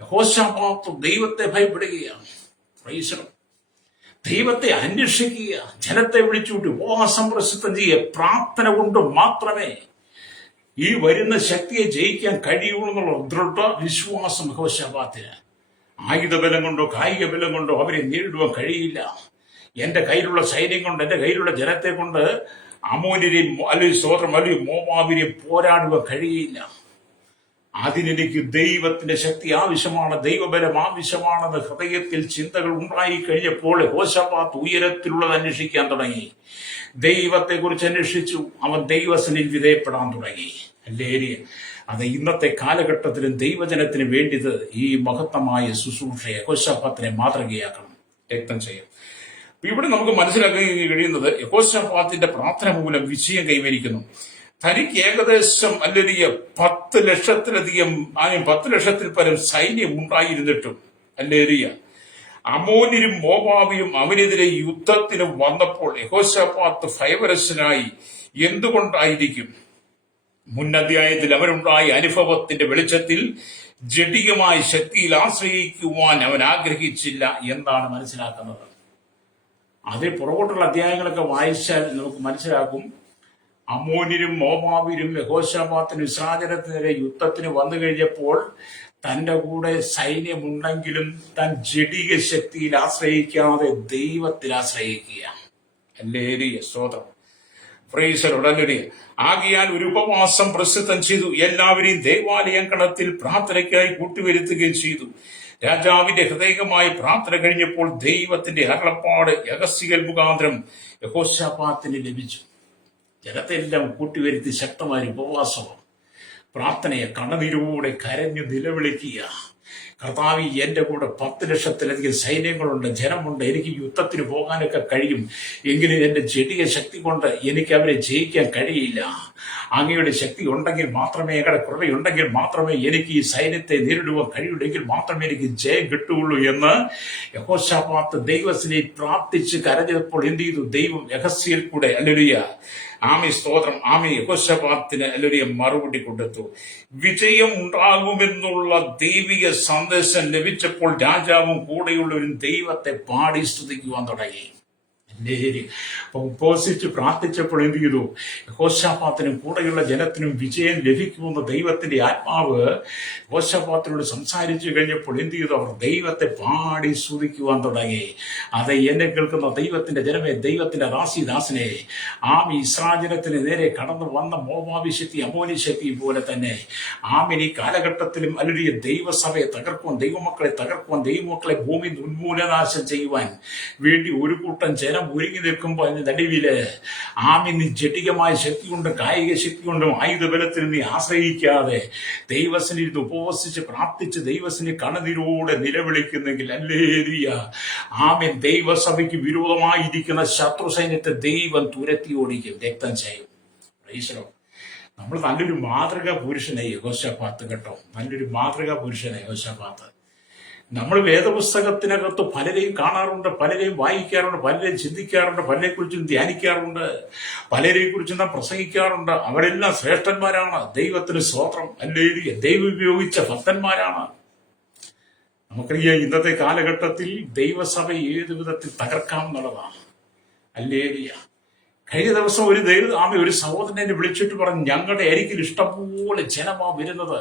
യഹോശാഫാത്ത് ദൈവത്തെ ഭയപ്പെടുകയാണ്. ദൈവത്തെ അന്വേഷിക്കുക, ജനത്തെ വിളിച്ചുകൂട്ടി ഉപവാസം പ്രസിദ്ധം ചെയ്യുക. പ്രാർത്ഥന കൊണ്ട് മാത്രമേ ഈ വരുന്ന ശക്തിയെ ജയിക്കാൻ കഴിയുള്ളൂ എന്നുള്ള ദൃഢ വിശ്വാസം യെഹോശാഫാത്തിന്. ആയുധബലം കൊണ്ടോ കായിക ബലം കൊണ്ടോ അവരെ നേരിടുവാൻ കഴിയില്ല. എന്റെ കയ്യിലുള്ള സൈന്യം കൊണ്ട്, എന്റെ കയ്യിലുള്ള ജനത്തെ കൊണ്ട് അമ്മോന്യരെയും അല്ലെങ്കിൽ സ്തോത്രം അല്ലെങ്കിൽ മോവാബിനെയും പോരാടുവാൻ കഴിയില്ല. അതിനെനിക്ക് ദൈവത്തിന്റെ ശക്തി ആവശ്യമാണ്, ദൈവബലം ആവശ്യമാണെന്ന് ഹൃദയത്തിൽ ചിന്തകൾ ഉണ്ടായി കഴിഞ്ഞപ്പോൾ യഹോശാഫാത്ത് ഉയരത്തിലുള്ളത് അന്വേഷിക്കാൻ തുടങ്ങി. ദൈവത്തെക്കുറിച്ച് അന്വേഷിച്ചു. അവൻ ദൈവസനിൽ വിധേയപ്പെടാൻ തുടങ്ങി. അല്ലേരിയ. അത് ഇന്നത്തെ കാലഘട്ടത്തിലും ദൈവജനത്തിന് വേണ്ടിയത് ഈ മഹത്തമായ ശുശ്രൂഷ യഹോശാഫാത്തിനെ മാതൃകയാക്കണം, രക്തം ചെയ്യും. ഇവിടെ നമുക്ക് മനസ്സിലാക്കാൻ കഴിയുന്നത് യഹോശാഫാത്തിന്റെ പ്രാർത്ഥന മൂലം വിജയം കൈവരിക്കുന്നു. തനിക്ക് ഏകദേശം അല്ലെങ്കിൽ 10 ലക്ഷത്തിലധികം 10 ലക്ഷത്തിൽ പരം സൈന്യം ഉണ്ടായിരുന്നിട്ടും അല്ലേരിയ അമോന്യരും മോവാബിയും അവനെതിരെ യുദ്ധത്തിന് വന്നപ്പോൾ യഹോശാഫാത്ത് ഭയപരശനായി. എന്തുകൊണ്ടായിരിക്കും? മുൻ അധ്യായത്തിൽ അവനുണ്ടായ അനുഭവത്തിന്റെ വെളിച്ചത്തിൽ ജഡികമായ ശക്തിയിൽ ആശ്രയിക്കുവാൻ അവൻ ആഗ്രഹിച്ചില്ല എന്നാണ് മനസ്സിലാക്കുന്നത്. അതിൽ പുറകോട്ടുള്ള അധ്യായങ്ങളൊക്കെ വായിച്ചാൽ നമുക്ക് മനസ്സിലാക്കും, അമ്മോന്യരും മോവാബിരും യഹോശാഫാത്തിന് ഇസ്രായേലിനെതിരെ യുദ്ധത്തിന് വന്നു കഴിഞ്ഞപ്പോൾ തന്റെ കൂടെ സൈന്യമുണ്ടെങ്കിലും താൻ ജഡിക ശക്തിയിൽ ആശ്രയിക്കാതെ ദൈവത്തിൽ ആശ്രയിക്കുക. അല്ലേരിയ സ്തോത്രം. ഫ്രൈസലുടലരിയ. ആകിയാൽ ഒരു ഉപവാസം പ്രസിദ്ധം ചെയ്തു. എല്ലാവരെയും ദേവാലയങ്കണത്തിൽ പ്രാർത്ഥനയ്ക്കായി കൂട്ടിവരുത്തുകയും ചെയ്തു. രാജാവിന്റെ ഹൃദയമായ പ്രാർത്ഥന കഴിഞ്ഞപ്പോൾ ദൈവത്തിന്റെ അരുളപ്പാട് യഹസ്യേൽ മുഖാന്തരം യഹോശാഫാത്തിന് ലഭിച്ചു. ജനത്തെല്ലാം കൂട്ടിവരുത്തി ശക്തമായ ഉപവാസവും പ്രാർത്ഥനയെ കണ്ണുനീരോടെ കരഞ്ഞു നിലവിളിക്കുക. കർത്താവ്, എന്റെ കൂടെ 10 ലക്ഷത്തിലധികം സൈന്യങ്ങളുണ്ട്, ജനമുണ്ട്, എനിക്ക് യുദ്ധത്തിന് പോകാനൊക്കെ കഴിയും. എങ്കിലും എന്റെ ജഡിക ശക്തി കൊണ്ട് എനിക്ക് അവരെ ജയിക്കാൻ കഴിയില്ല. അങ്ങയുടെ ശക്തി ഉണ്ടെങ്കിൽ മാത്രമേ, ഞങ്ങളുടെ കൃപയുണ്ടെങ്കിൽ മാത്രമേ എനിക്ക് ഈ സൈന്യത്തെ നേരിടുവാൻ കഴിയുള്ളെങ്കിൽ മാത്രമേ എനിക്ക് ജയം കിട്ടുകയുള്ളൂ എന്ന് യഹോശാഫാത്ത് ദൈവത്തിനെ പ്രാർത്ഥിച്ച് കരഞ്ഞപ്പോൾ എന്ത് ചെയ്തു? ദൈവം യഹസ്യേൽ കൂടെ ഹല്ലേലൂയ ആമി സ്തോത്രം ആമി യഹോശാഫാത്തിന് ഹല്ലേലൂയ മറുപടി കൊടുത്തു. വിജയം ഉണ്ടാകുമെന്നുള്ള ദൈവിക സന്ദേശം ലഭിച്ചപ്പോൾ രാജാവും കൂടെയുള്ളവരും ദൈവത്തെ പാടി സ്തുതിക്കുവാൻ തുടങ്ങി. ഉപവസിച്ച് പ്രാർത്ഥിച്ചപ്പോൾ എന്ത് ചെയ്തു? യഹോശാഫാത്തിനും കൂടെയുള്ള ജനത്തിനും വിജയം ലഭിക്കുമെന്ന് ദൈവത്തിന്റെ ആത്മാവ് യഹോശാഫാത്തിനോട് സംസാരിച്ചു കഴിഞ്ഞപ്പോൾ എന്ത് ചെയ്തു? അവർ ദൈവത്തെ പാടി സ്തുതിക്കുവാൻ തുടങ്ങി. അത് എന്നെ കേൾക്കുന്ന ദൈവത്തിന്റെ ജനമേ, ദൈവത്തിന്റെ ദാസിദാസനെ, ഇസ്രായേലിന് നേരെ കടന്നു വന്ന മോവാബി ശക്തി, അമോനി ശക്തി പോലെ തന്നെ ഈ കാലഘട്ടത്തിലും അല്ലെങ്കിൽ ദൈവസഭയെ തകർക്കുവാൻ, ദൈവമക്കളെ തകർക്കുവാൻ, ദൈവമക്കളെ ഭൂമി ഉന്മൂലനാശം ചെയ്യുവാൻ വേണ്ടി ഒരു കൂട്ടം ജനം ഒരുങ്ങി നിൽക്കുമ്പോൾ അതിന്റെ നടുവില് നീ ജഡികമായ ശക്തി കൊണ്ടും കായിക ശക്തി കൊണ്ടും ആയുധബലത്തിൽ നീ ആശ്രയിക്കാതെ ദൈവസന്നിധി ഉപവസിച്ച് പ്രാർത്ഥിച്ച് ദൈവസന്നിധി കണ്ണുനീരോടെ നിലവിളിക്കുന്നെങ്കിൽ ഹല്ലേലൂയ ദൈവസഭയ്ക്ക് വിരോധമായിരിക്കുന്ന ശത്രു സൈന്യത്തെ ദൈവം തുരത്തി ഓടിക്കും, രക്തം ചെയ്യും. നമ്മൾ നല്ലൊരു മാതൃകാ പുരുഷനായി യഹോശാഫാത്ത് കേട്ടോ, നല്ലൊരു മാതൃകാ പുരുഷനായി യഹോശാഫാത്ത്. നമ്മൾ വേദപുസ്തകത്തിനകത്ത് പലരെയും കാണാറുണ്ട്, പലരെയും വായിക്കാറുണ്ട്, പലരെയും ചിന്തിക്കാറുണ്ട്, പലരെ കുറിച്ചും ധ്യാനിക്കാറുണ്ട്, പലരെ കുറിച്ചും നാം പ്രസംഗിക്കാറുണ്ട്. അവരെല്ലാം ശ്രേഷ്ഠന്മാരാണ്, ദൈവത്തിന് സ്തോത്രം, ഹല്ലേലൂയ, ദൈവം ഉപയോഗിച്ച ഭക്തന്മാരാണ്. നമുക്കറിയാം ഇന്നത്തെ കാലഘട്ടത്തിൽ ദൈവസഭ ഏതു വിധത്തിൽ തകർക്കാമെന്നുള്ളതാണ്. ഹല്ലേലൂയ. കഴിഞ്ഞ ദിവസം ഒരു സഹോദരനെ വിളിച്ചിട്ട് പറഞ്ഞു, ഞങ്ങളുടെ അരികിൽ ഇഷ്ടംപോലെ ജനമാ വരുന്നത്,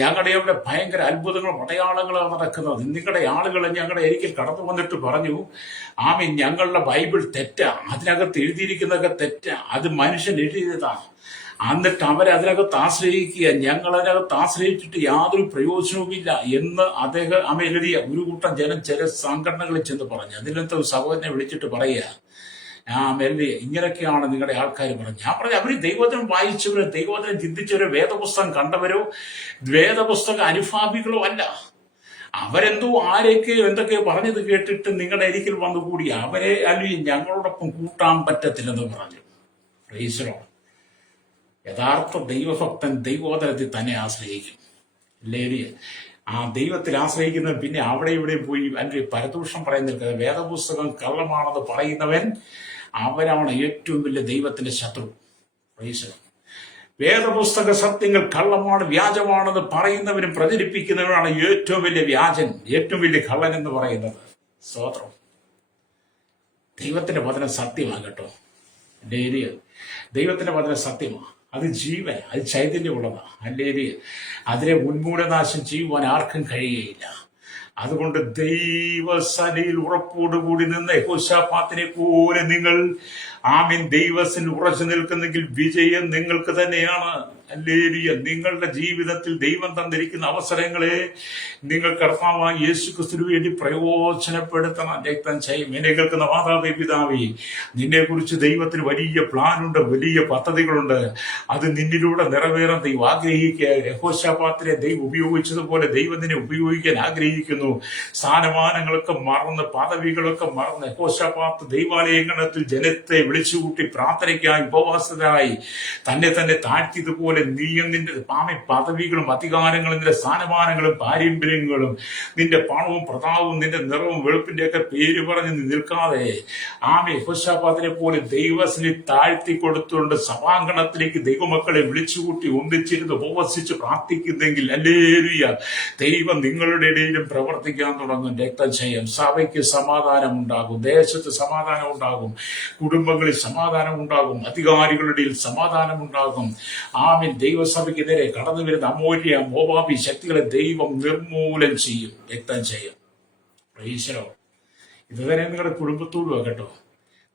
ഞങ്ങളുടെ അവിടെ ഭയങ്കര അത്ഭുതങ്ങളും അടയാളങ്ങളാണ് നടക്കുന്നത്. നിങ്ങളുടെ ആളുകൾ ഞങ്ങളുടെ അരികിൽ കടന്നു വന്നിട്ട് പറഞ്ഞു, ഞങ്ങളുടെ ബൈബിൾ തെറ്റാ, അതിനകത്ത് എഴുതിയിരിക്കുന്നതൊക്കെ തെറ്റാ, അത് മനുഷ്യൻ എഴുതിയതാ. എന്നിട്ട് അവരതിനകത്ത് ആശ്രയിക്കുക, ഞങ്ങളതിനകത്ത് ആശ്രയിച്ചിട്ട് യാതൊരു പ്രയോജനവുമില്ല എന്ന് അദ്ദേഹം എഴുതിയ ഒരു കൂട്ടം ജനം ചില സംഘടനകളിൽ ചെന്ന് പറഞ്ഞു. അതിനകത്ത് ഒരു സഹോദരനെ വിളിച്ചിട്ട് പറയുക, ഇങ്ങനെയൊക്കെയാണ് നിങ്ങളുടെ ആൾക്കാർ പറഞ്ഞു. ഞാൻ പറഞ്ഞു, അവര് ദൈവത്തിനും വായിച്ചവരോ ദൈവത്തിനും ചിന്തിച്ചവരോ വേദപുസ്തകം കണ്ടവരോ വേദപുസ്തക അനുഭാവികളോ അല്ല. അവരെന്തോ ആരെയൊക്കെയോ എന്തൊക്കെയോ പറഞ്ഞത് കേട്ടിട്ട് നിങ്ങളുടെ അരികിൽ വന്നുകൂടി അവരെ അല്ലെങ്കിൽ ഞങ്ങളോടൊപ്പം കൂട്ടാൻ പറ്റത്തില്ലെന്ന് പറഞ്ഞു. പ്രൈസ്. യഥാർത്ഥ ദൈവഭക്തൻ ദൈവോദരത്തിൽ തന്നെ ആശ്രയിക്കും. ഹല്ലേലൂയ. ദൈവത്തിൽ ആശ്രയിക്കുന്നവൻ പിന്നെ അവിടെ ഇവിടെ പോയി അല്ലെങ്കിൽ പരദൂഷണം പറയുന്ന വേദപുസ്തകം കള്ളമാണെന്ന് പറയുന്നവൻ അവനാണ് ഏറ്റവും വലിയ ദൈവത്തിന്റെ ശത്രു. വേദപുസ്തക സത്യങ്ങൾ കള്ളമാണ്, വ്യാജമാണെന്ന് പറയുന്നവരും പ്രചരിപ്പിക്കുന്നവരാണ് ഏറ്റവും വലിയ വ്യാജൻ, ഏറ്റവും വലിയ കള്ളൻ എന്ന് പറയുന്നത്. സ്തോത്രം. ദൈവത്തിന്റെ വചനം സത്യമാണ് കേട്ടോ. ദൈവത്തിന്റെ വചനം സത്യമാണ്. അത് ജീവൻ, അത് ചൈതന്യമുള്ളതാണ്. ഹല്ലേലൂയ. അതിനെ ഉന്മൂലനാശം ചെയ്യുവാൻ ആർക്കും കഴിയുകയില്ല. അതുകൊണ്ട് ദൈവസഭയിൽ ഉറപ്പോടുകൂടി നിന്ന് യഹോശാഫാത്തിനെ പോലെ നിങ്ങൾ ദൈവത്തിൽ ഉറച്ചു നിൽക്കുന്നെങ്കിൽ വിജയം നിങ്ങൾക്ക് തന്നെയാണ്. ഹല്ലേലൂയ. നിങ്ങളുടെ ജീവിതത്തിൽ ദൈവം തന്നിരിക്കുന്ന അവസരങ്ങളെ നിങ്ങൾ കർത്താവായ യേശു ക്രിസ്തുവിന് വേണ്ടി പ്രയോജനപ്പെടുത്തണം. രക്തം ചെയ്യും. എന്നെ കേൾക്കുന്ന മാതാവേ, പിതാവേ, നിന്നെ കുറിച്ച് ദൈവത്തിന് വലിയ പ്ലാനുണ്ട്, വലിയ പദ്ധതികളുണ്ട്. അത് നിന്നിലൂടെ നിറവേറാൻ ദൈവം ആഗ്രഹിക്കുക. യഹോശാഫാത്തിനെ ദൈവം ഉപയോഗിച്ചതുപോലെ ദൈവം നിന്നെ ഉപയോഗിക്കാൻ ആഗ്രഹിക്കുന്നു. സ്ഥാനമാനങ്ങളൊക്കെ മറന്ന്, പദവികളൊക്കെ മറന്ന് യഹോശാഫാത്ത് ദൈവാലയങ്ങളിൽ ജനത്തെ വിളിച്ചുകൂട്ടി പ്രാർത്ഥനയ്ക്കായി ഉപവാസത്തിനായി തന്നെ താഴ്ത്തിയതുപോലെ നീയും നിന്റെ പദവികളും അധികാരങ്ങളും നിന്റെ സ്ഥാനമാനങ്ങളും പാരമ്പര്യങ്ങളും നിന്റെ പണവും പ്രതാപവും നിന്റെ നിറവും വെളുപ്പിന്റെയൊക്കെ പേര് പറഞ്ഞ് നിൽക്കാതെ യഹോശാഫാത്തിനെ പോലെ ദൈവത്തിനെ താഴ്ത്തി കൊടുത്തുകൊണ്ട് സഭാങ്കണത്തിലേക്ക് ദൈവമക്കളെ വിളിച്ചുകൂട്ടി ഒന്നിച്ചിരുന്ന് ഉപവസിച്ച് പ്രാർത്ഥിക്കുന്നെങ്കിൽ ഹല്ലേലൂയ, ദൈവം നിങ്ങളുടെ ഇടയിലും പ്രവർത്തിക്കാൻ തുടങ്ങും. രക്തം ചെയ്യാം. സഭയ്ക്ക് സമാധാനം ഉണ്ടാകും, ദേശത്ത് സമാധാനം ഉണ്ടാകും, കുടുംബങ്ങളിൽ സമാധാനം ഉണ്ടാകും, അധികാരികളുടെ സമാധാനം ഉണ്ടാകും. ആമേൻ. ദൈവസഭയ്ക്ക് നേരെ കടന്നു വരുന്ന അമോര്യ മോവാബി ശക്തികളെ ദൈവം നിർമൂലം ചെയ്യും. രക്തം ചെയ്യും. Price the Lord. ഇതുവരെ നിങ്ങളുടെ കുടുംബത്തോടും കേട്ടോ,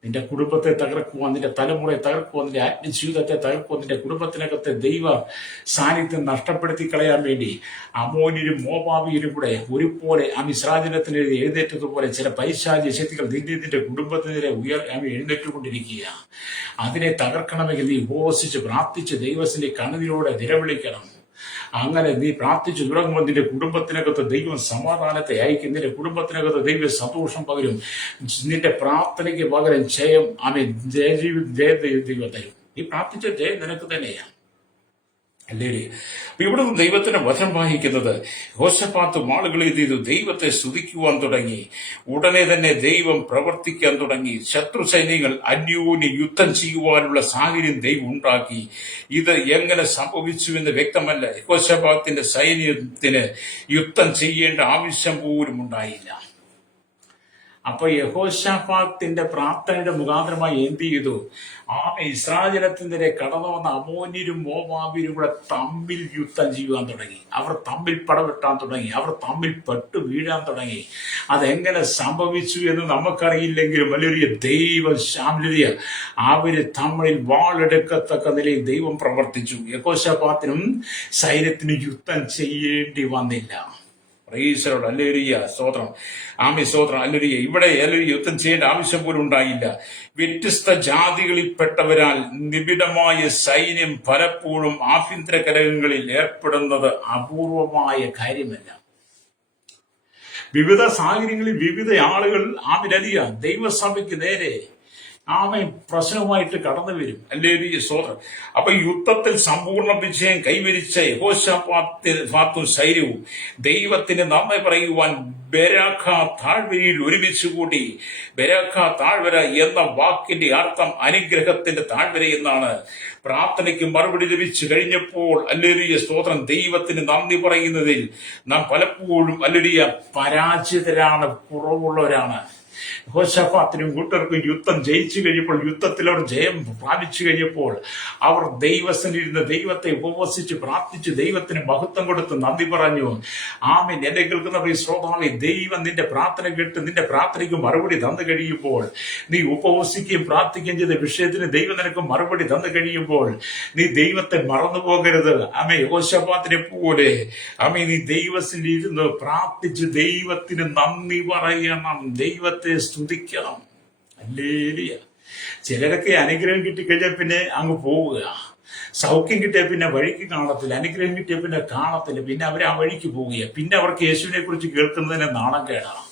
നിന്റെ കുടുംബത്തെ തകർക്കുവാൻ, നിന്റെ തലമുറയെ തകർക്കുവാൻ, നിന്റെ ആത്മജീവിതത്തെ തകർക്കുവാൻ, നിന്റെ കുടുംബത്തിനകത്തെ ദൈവ സാന്നിധ്യം നഷ്ടപ്പെടുത്തി കളയാൻ വേണ്ടി അമോന്യരും മോവാബിയരും കൂടെ ഒരുപോലെ ഇസ്രായേലിന് എഴുന്നേറ്റതുപോലെ ചില പൈശാചിക ശക്തികൾ നിന്റെ കുടുംബത്തിനെതിരെ എഴുന്നേറ്റുകൊണ്ടിരിക്കുക. അതിനെ തകർക്കണമെങ്കിൽ നീ ഉപവസിച്ച് പ്രാർത്ഥിച്ച് ദൈവത്തിന്റെ കണ്ണുനീരോടെ നിലവിളിക്കണം. അങ്ങനെ നീ പ്രാർത്ഥിച്ചു തുടങ്ങുമ്പോൾ നിന്റെ കുടുംബത്തിനകത്ത് ദൈവം സമാധാനത്തെ അയക്കും. നിന്റെ കുടുംബത്തിനകത്ത് ദൈവം സന്തോഷം പകരും. നിന്റെ പ്രാർത്ഥനയ്ക്ക് പകരം ജയം ദൈവം തരും. നീ പ്രാർത്ഥിച്ച ജയം നിനക്ക് തന്നെയാണ്. അല്ലേ? ഇവിടെ നിന്ന് ദൈവത്തിന്റെ വചനം വായിക്കുന്നത്, യഹോശാഫാത്ത് ആളുകൾ എന്ത് ചെയ്തു? ദൈവത്തെ സ്തുതിക്കുവാൻ തുടങ്ങി. ഉടനെ തന്നെ ദൈവം പ്രവർത്തിക്കാൻ തുടങ്ങി. ശത്രു സൈന്യങ്ങൾ അന്യോന്യം യുദ്ധം ചെയ്യുവാനുള്ള സാഹചര്യം ദൈവം ഉണ്ടാക്കി. ഇത് എങ്ങനെ സംഭവിച്ചുവെന്ന് വ്യക്തമല്ല. യഹോശാഫാത്തിന്റെ സൈന്യത്തിന് യുദ്ധം ചെയ്യേണ്ട ആവശ്യം പോലും ഉണ്ടായില്ല. അപ്പൊ യഹോശാഫാത്തിന്റെ പ്രാർത്ഥനയുടെ മുഖാന്തരമായി എന്ത് ചെയ്തു? ഇസ്രായേലിനെതിരെ കടന്നു വന്ന അമോന്യരും മോവാബിയരും കൂടെ തമ്മിൽ യുദ്ധം ചെയ്യുവാൻ തുടങ്ങി. അവർ തമ്മിൽ പടവെട്ടാൻ തുടങ്ങി. അവർ തമ്മിൽ പെട്ടു വീഴാൻ തുടങ്ങി. അതെങ്ങനെ സംഭവിച്ചു എന്ന് നമുക്കറിയില്ലെങ്കിലും വലിയൊരു ദൈവ ശാമ്യത അവര് തമ്മിൽ വാളെടുക്കത്തക്ക നിലയിൽ ദൈവം പ്രവർത്തിച്ചു. യഹോശാഫാത്തിനും സൈന്യത്തിന് യുദ്ധം ചെയ്യേണ്ടി വന്നില്ല. പ്രൈസലോട്. ഹല്ലേലൂയ. സ്തോത്രം. സ്തോത്രം. ഹല്ലേലൂയ. ഇവിടെ യുദ്ധം ചെയ്യേണ്ട ആവശ്യം പോലും ഉണ്ടായില്ല. വ്യത്യസ്ത ജാതികളിൽപ്പെട്ടവരാൽ നിബിഡമായ സൈന്യം പലപ്പോഴും ആഭ്യന്തര കലഹങ്ങളിൽ ഏർപ്പെടുന്നത് അപൂർവമായ കാര്യമല്ല. വിവിധ സാഹചര്യങ്ങളിൽ വിവിധ ആളുകൾ ദൈവസഭയ്ക്ക് നേരെ പ്രശ്നവുമായിട്ട് കടന്നു വരും. ഹല്ലേലൂയ. സ്തോത്രം. അപ്പൊ യുദ്ധത്തിൽ സമ്പൂർണ്ണ വിജയം കൈവരിച്ച യഹോശാഫാത്തും സൈന്യവും ദൈവത്തിന് നന്ദി പറയുവാൻ ബെരാഖ താഴ്വരയിൽ ഒരുമിച്ച് കൂടി. ബെരാഖ താഴ്വര എന്ന വാക്കിന്റെ അർത്ഥം അനുഗ്രഹത്തിന്റെ താഴ്വര എന്നാണ്. പ്രാർത്ഥനയ്ക്ക് മറുപടി ലഭിച്ചു കഴിഞ്ഞപ്പോൾ ഹല്ലേലൂയ. സ്തോത്രം. ദൈവത്തിന് നന്ദി പറയുന്നതിൽ നാം പലപ്പോഴും ഹല്ലേലൂയ പരാജിതരാണ്, കുറവുള്ളവരാണ്. യഹോശാഫാത്തിനും കൂട്ടർക്കും യുദ്ധം ജയിച്ചു കഴിഞ്ഞപ്പോൾ, യുദ്ധത്തിൽ അവർ ജയം പ്രാപിച്ചു കഴിഞ്ഞപ്പോൾ അവർ ദൈവസന്നിധിയിൽ ദൈവത്തെ ഉപവസിച്ച് പ്രാർത്ഥിച്ച് ദൈവത്തിന് മഹത്വം കൊടുത്ത് നന്ദി പറഞ്ഞു. ആമേൻ. എന്നെ കേൾക്കുന്ന ശ്രോതാവേ, ദൈവം നിന്റെ പ്രാർത്ഥന കേട്ട് നിന്റെ പ്രാർത്ഥനയ്ക്ക് മറുപടി തന്നു കഴിയുമ്പോൾ, നീ ഉപവസിക്കുകയും പ്രാർത്ഥിക്കുകയും ചെയ്ത വിഷയത്തിന് ദൈവം നിനക്ക് മറുപടി തന്നു കഴിയുമ്പോൾ നീ ദൈവത്തെ മറന്നു പോകരുത്. യഹോശാഫാത്തിനെ പോലെ നീ ദൈവത്തിൽ ഇരുന്ന് പ്രാർത്ഥിച്ച് ദൈവത്തിന് നന്ദി പറയണം, ദൈവത്തെ സ്തുതിക്കണം. ഹല്ലേലൂയ. ചിലരൊക്കെ അനുഗ്രഹം കിട്ടിക്കഴിഞ്ഞാൽ പിന്നെ അങ്ങ് പോവുക. സൗഖ്യം കിട്ടിയ പിന്നെ വഴിക്ക് കാണത്തില്ല, അനുഗ്രഹം കിട്ടിയ പിന്നെ കാണത്തില്ല, പിന്നെ അവർ ആ വഴിക്ക് പോവുക. പിന്നെ അവർക്ക് യേശുവിനെ കുറിച്ച് കേൾക്കുന്നതിന് നാണം കേടാണ്.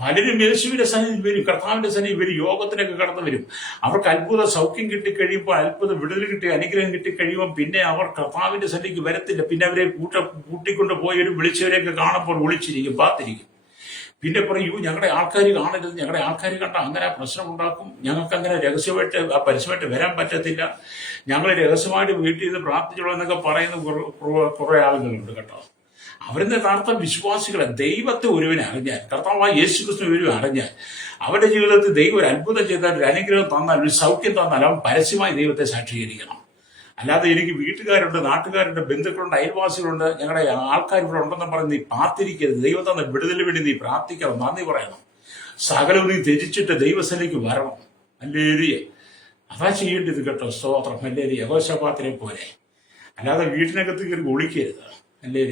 പലരും യേശുവിന്റെ സന്നിധി വരും, കർത്താവിന്റെ സന്നിധി വരും, യോഗത്തിനൊക്കെ കടന്നു വരും. അവർക്ക് അത്ഭുത സൗഖ്യം കിട്ടിക്കഴിയുമ്പോൾ, അത്ഭുത വിടുതൽ കിട്ടി, അനുഗ്രഹം കിട്ടിക്കഴിയുമ്പോൾ പിന്നെ അവർ കർത്താവിന്റെ സന്നിധിക്ക് വരത്തില്ല. പിന്നെ അവരെ കൂട്ടിക്കൊണ്ട് പോയവരും വിളിച്ചവരെയൊക്കെ കാണുമ്പോൾ വിളിച്ചിരിക്കും, പാത്തിരിക്കും. പിന്നെ പറയൂ, ഞങ്ങളുടെ ആൾക്കാർ കാണരുത്, ഞങ്ങളുടെ ആൾക്കാർ കണ്ട അങ്ങനെ പ്രശ്നം ഉണ്ടാക്കും, ഞങ്ങൾക്ക് അങ്ങനെ രഹസ്യമായിട്ട് പരസ്യമായിട്ട് വരാൻ പറ്റത്തില്ല, ഞങ്ങൾ രഹസ്യമായിട്ട് വീട്ടിൽ നിന്ന് പ്രാർത്ഥിച്ചോളൂ എന്നൊക്കെ പറയുന്ന കുറെ ആളുകളുണ്ട് കേട്ടോ. അവരെന്ന യഥാർത്ഥ വിശ്വാസികളെ. ദൈവത്തെ ഒരുവനെ അറിഞ്ഞാൽ, കർത്താവായ യേശു ക്രിസ്തു ഒരുവനെ അറിഞ്ഞാൽ, അവരുടെ ജീവിതത്തിൽ ദൈവം ഒരു അത്ഭുതം ചെയ്താൽ, ഒരു അനുഗ്രഹം തന്നാൽ, ഒരു സൗഖ്യം തന്നാൽ അവൻ പരസ്യമായി ദൈവത്തെ സാക്ഷീകരിക്കണം. അല്ലാതെ എനിക്ക് വീട്ടുകാരുണ്ട്, നാട്ടുകാരുണ്ട്, ബന്ധുക്കളുണ്ട്, അയൽവാസികളുണ്ട്, ഞങ്ങളുടെ ആൾക്കാർ ഇവിടെ ഉണ്ടെന്ന് പറഞ്ഞ് നീ പ്രാർത്ഥിക്കരുത്. ദൈവം തന്ന വിടുതലിന് വേണ്ടി നീ പ്രാർത്ഥിക്കണം, നന്ദി പറയണം. സകലവും നീ ത്യജിച്ചിട്ട് ദൈവസന്നിധിക്ക് വരണം. ഹല്ലേലൂയ. അതാ ചെയ്യേണ്ടത് കേട്ടോ. സ്തോത്രം. ഹല്ലേലൂയ. യഹോശാഫാത്തിനെ പോലെ അല്ലാതെ വീട്ടിനകത്ത് കയറി ഒളിക്കരുത്. അല്ലേ?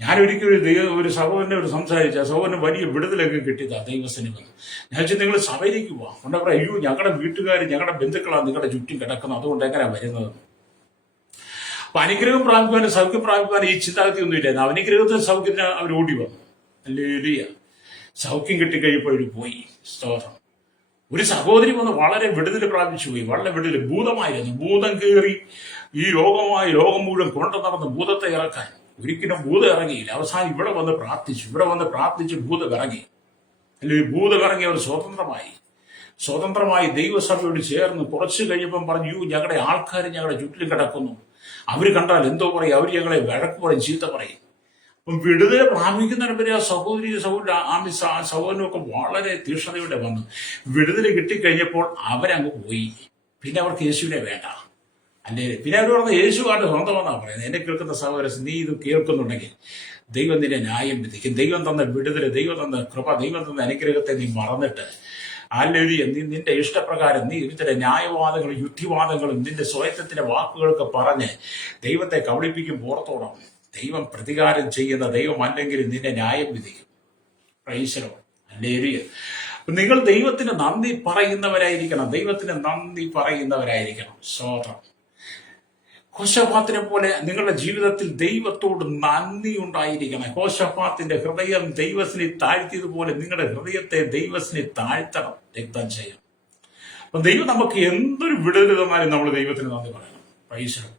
ഞാനൊരിക്കലും ഒരു സഹോദരനോട് സംസാരിച്ച സഹോദരന് വലിയ വിടുതലൊക്കെ കിട്ടിയതാ ദൈവസേന വന്ന്. ഞാൻ വെച്ചാൽ നിങ്ങൾ സഭയിലേക്ക് പോവാം. കൊണ്ട് പറയാം, അയ്യോ ഞങ്ങളുടെ വീട്ടുകാർ ഞങ്ങളുടെ ബന്ധുക്കളാണ് നിങ്ങളുടെ ചുറ്റും കിടക്കുന്നത്, അതുകൊണ്ട് എങ്ങനെയാ വരുന്നത്? അപ്പൊ അനുഗ്രഹം പ്രാപിക്കാനും സൗഖ്യം പ്രാപിക്കാനും ഈ ചിന്താഗതി ഒന്നും ഇല്ലായിരുന്നു. അനുഗ്രഹത്തിന് സൗഖ്യത്തിന് അവർ ഓടി വന്നു. അല്ലേ? സൗഖ്യം കിട്ടിക്കഴിഞ്ഞപ്പോൾ അവർ പോയി. സ്തോത്രം. ഒരു സഹോദരി വന്ന് വളരെ വിടുതൽ പ്രാപിച്ചു പോയി. വളരെ വിടുതൽ. ഭൂതമായിരുന്നു. ഭൂതം കയറി ഈ ലോകം മുഴുവൻ കൊണ്ടു നടന്ന് ഭൂതത്തെ ഇറക്കാൻ. ഒരിക്കലും ഭൂതം ഇറങ്ങിയില്ല. അവസാനം ഇവിടെ വന്ന് പ്രാർത്ഥിച്ച് ഭൂതം ഇറങ്ങി. അല്ലെങ്കിൽ ഭൂതം ഇറങ്ങി അവർ സ്വതന്ത്രമായി ദൈവസഭയോട് ചേർന്ന് കുറച്ച് കഴിയുമ്പം പറഞ്ഞു, ഞങ്ങളുടെ ആൾക്കാർ ഞങ്ങളുടെ ചുറ്റിലും കിടക്കുന്നു, അവർ കണ്ടാൽ എന്തോ പറയും, അവർ ഞങ്ങളെ വഴക്ക് പറയും, ചീത്ത പറയും. അപ്പം വിടുതൽ പ്രാപിക്കുന്നവരെ ആ സഹോദരനൊക്കെ വളരെ തീക്ഷ്ണതയോടെ വന്നു. വിടുതൽ കിട്ടിക്കഴിഞ്ഞപ്പോൾ അവരങ്ങ് പോയി. പിന്നെ അവർക്ക് യേശുവിനെ വേണ്ട. അല്ലേ? പിന്നെ അവർ പറഞ്ഞ യേശുവായിട്ട് സ്വന്തമെന്നാണ് പറയുന്നത്. എന്നെ കേൾക്കുന്ന സഹോദരൻ, നീ ഇത് കേൾക്കുന്നുണ്ടെങ്കിൽ ദൈവം നിന്നെ ന്യായം വിധിക്കും. ദൈവം തന്ന വിടുതൽ, ദൈവം തന്ന കൃപ, ദൈവം തന്ന അനുഗ്രഹത്തെ നീ മറന്നിട്ട് അല്ലെങ്കിൽ നിന്റെ ഇഷ്ടപ്രകാരം നീ ഇതിന്റെ ന്യായവാദങ്ങളും യുക്തിവാദങ്ങളും നിന്റെ സ്വയത്തിന്റെ വാക്കുകൾക്ക് പറഞ്ഞ് ദൈവത്തെ കബളിപ്പിക്കും പുറത്തോടാം. ദൈവം പ്രതികാരം ചെയ്യുന്ന ദൈവം അല്ലെങ്കിൽ നിന്നെ ന്യായം വിധിക്കും. പ്രൈസലോ. അല്ലേ? നിങ്ങൾ ദൈവത്തിന് നന്ദി പറയുന്നവരായിരിക്കണം. സ്തോത്രം. യഹോശാഫാത്തിനെ പോലെ നിങ്ങളുടെ ജീവിതത്തിൽ ദൈവത്തോട് നന്ദി ഉണ്ടായിരിക്കണം. യഹോശാഫാത്തിന്റെ ഹൃദയം ദൈവത്തിനെ താഴ്ത്തിയതുപോലെ നിങ്ങളുടെ ഹൃദയത്തെ ദൈവത്തിനെ താഴ്ത്തണം. രക്തം ചെയ്യണം. അപ്പൊ ദൈവം നമുക്ക് എന്തൊരു വിടുതൽ തന്നാലും നമ്മൾ ദൈവത്തിന് നന്ദി പറയണം.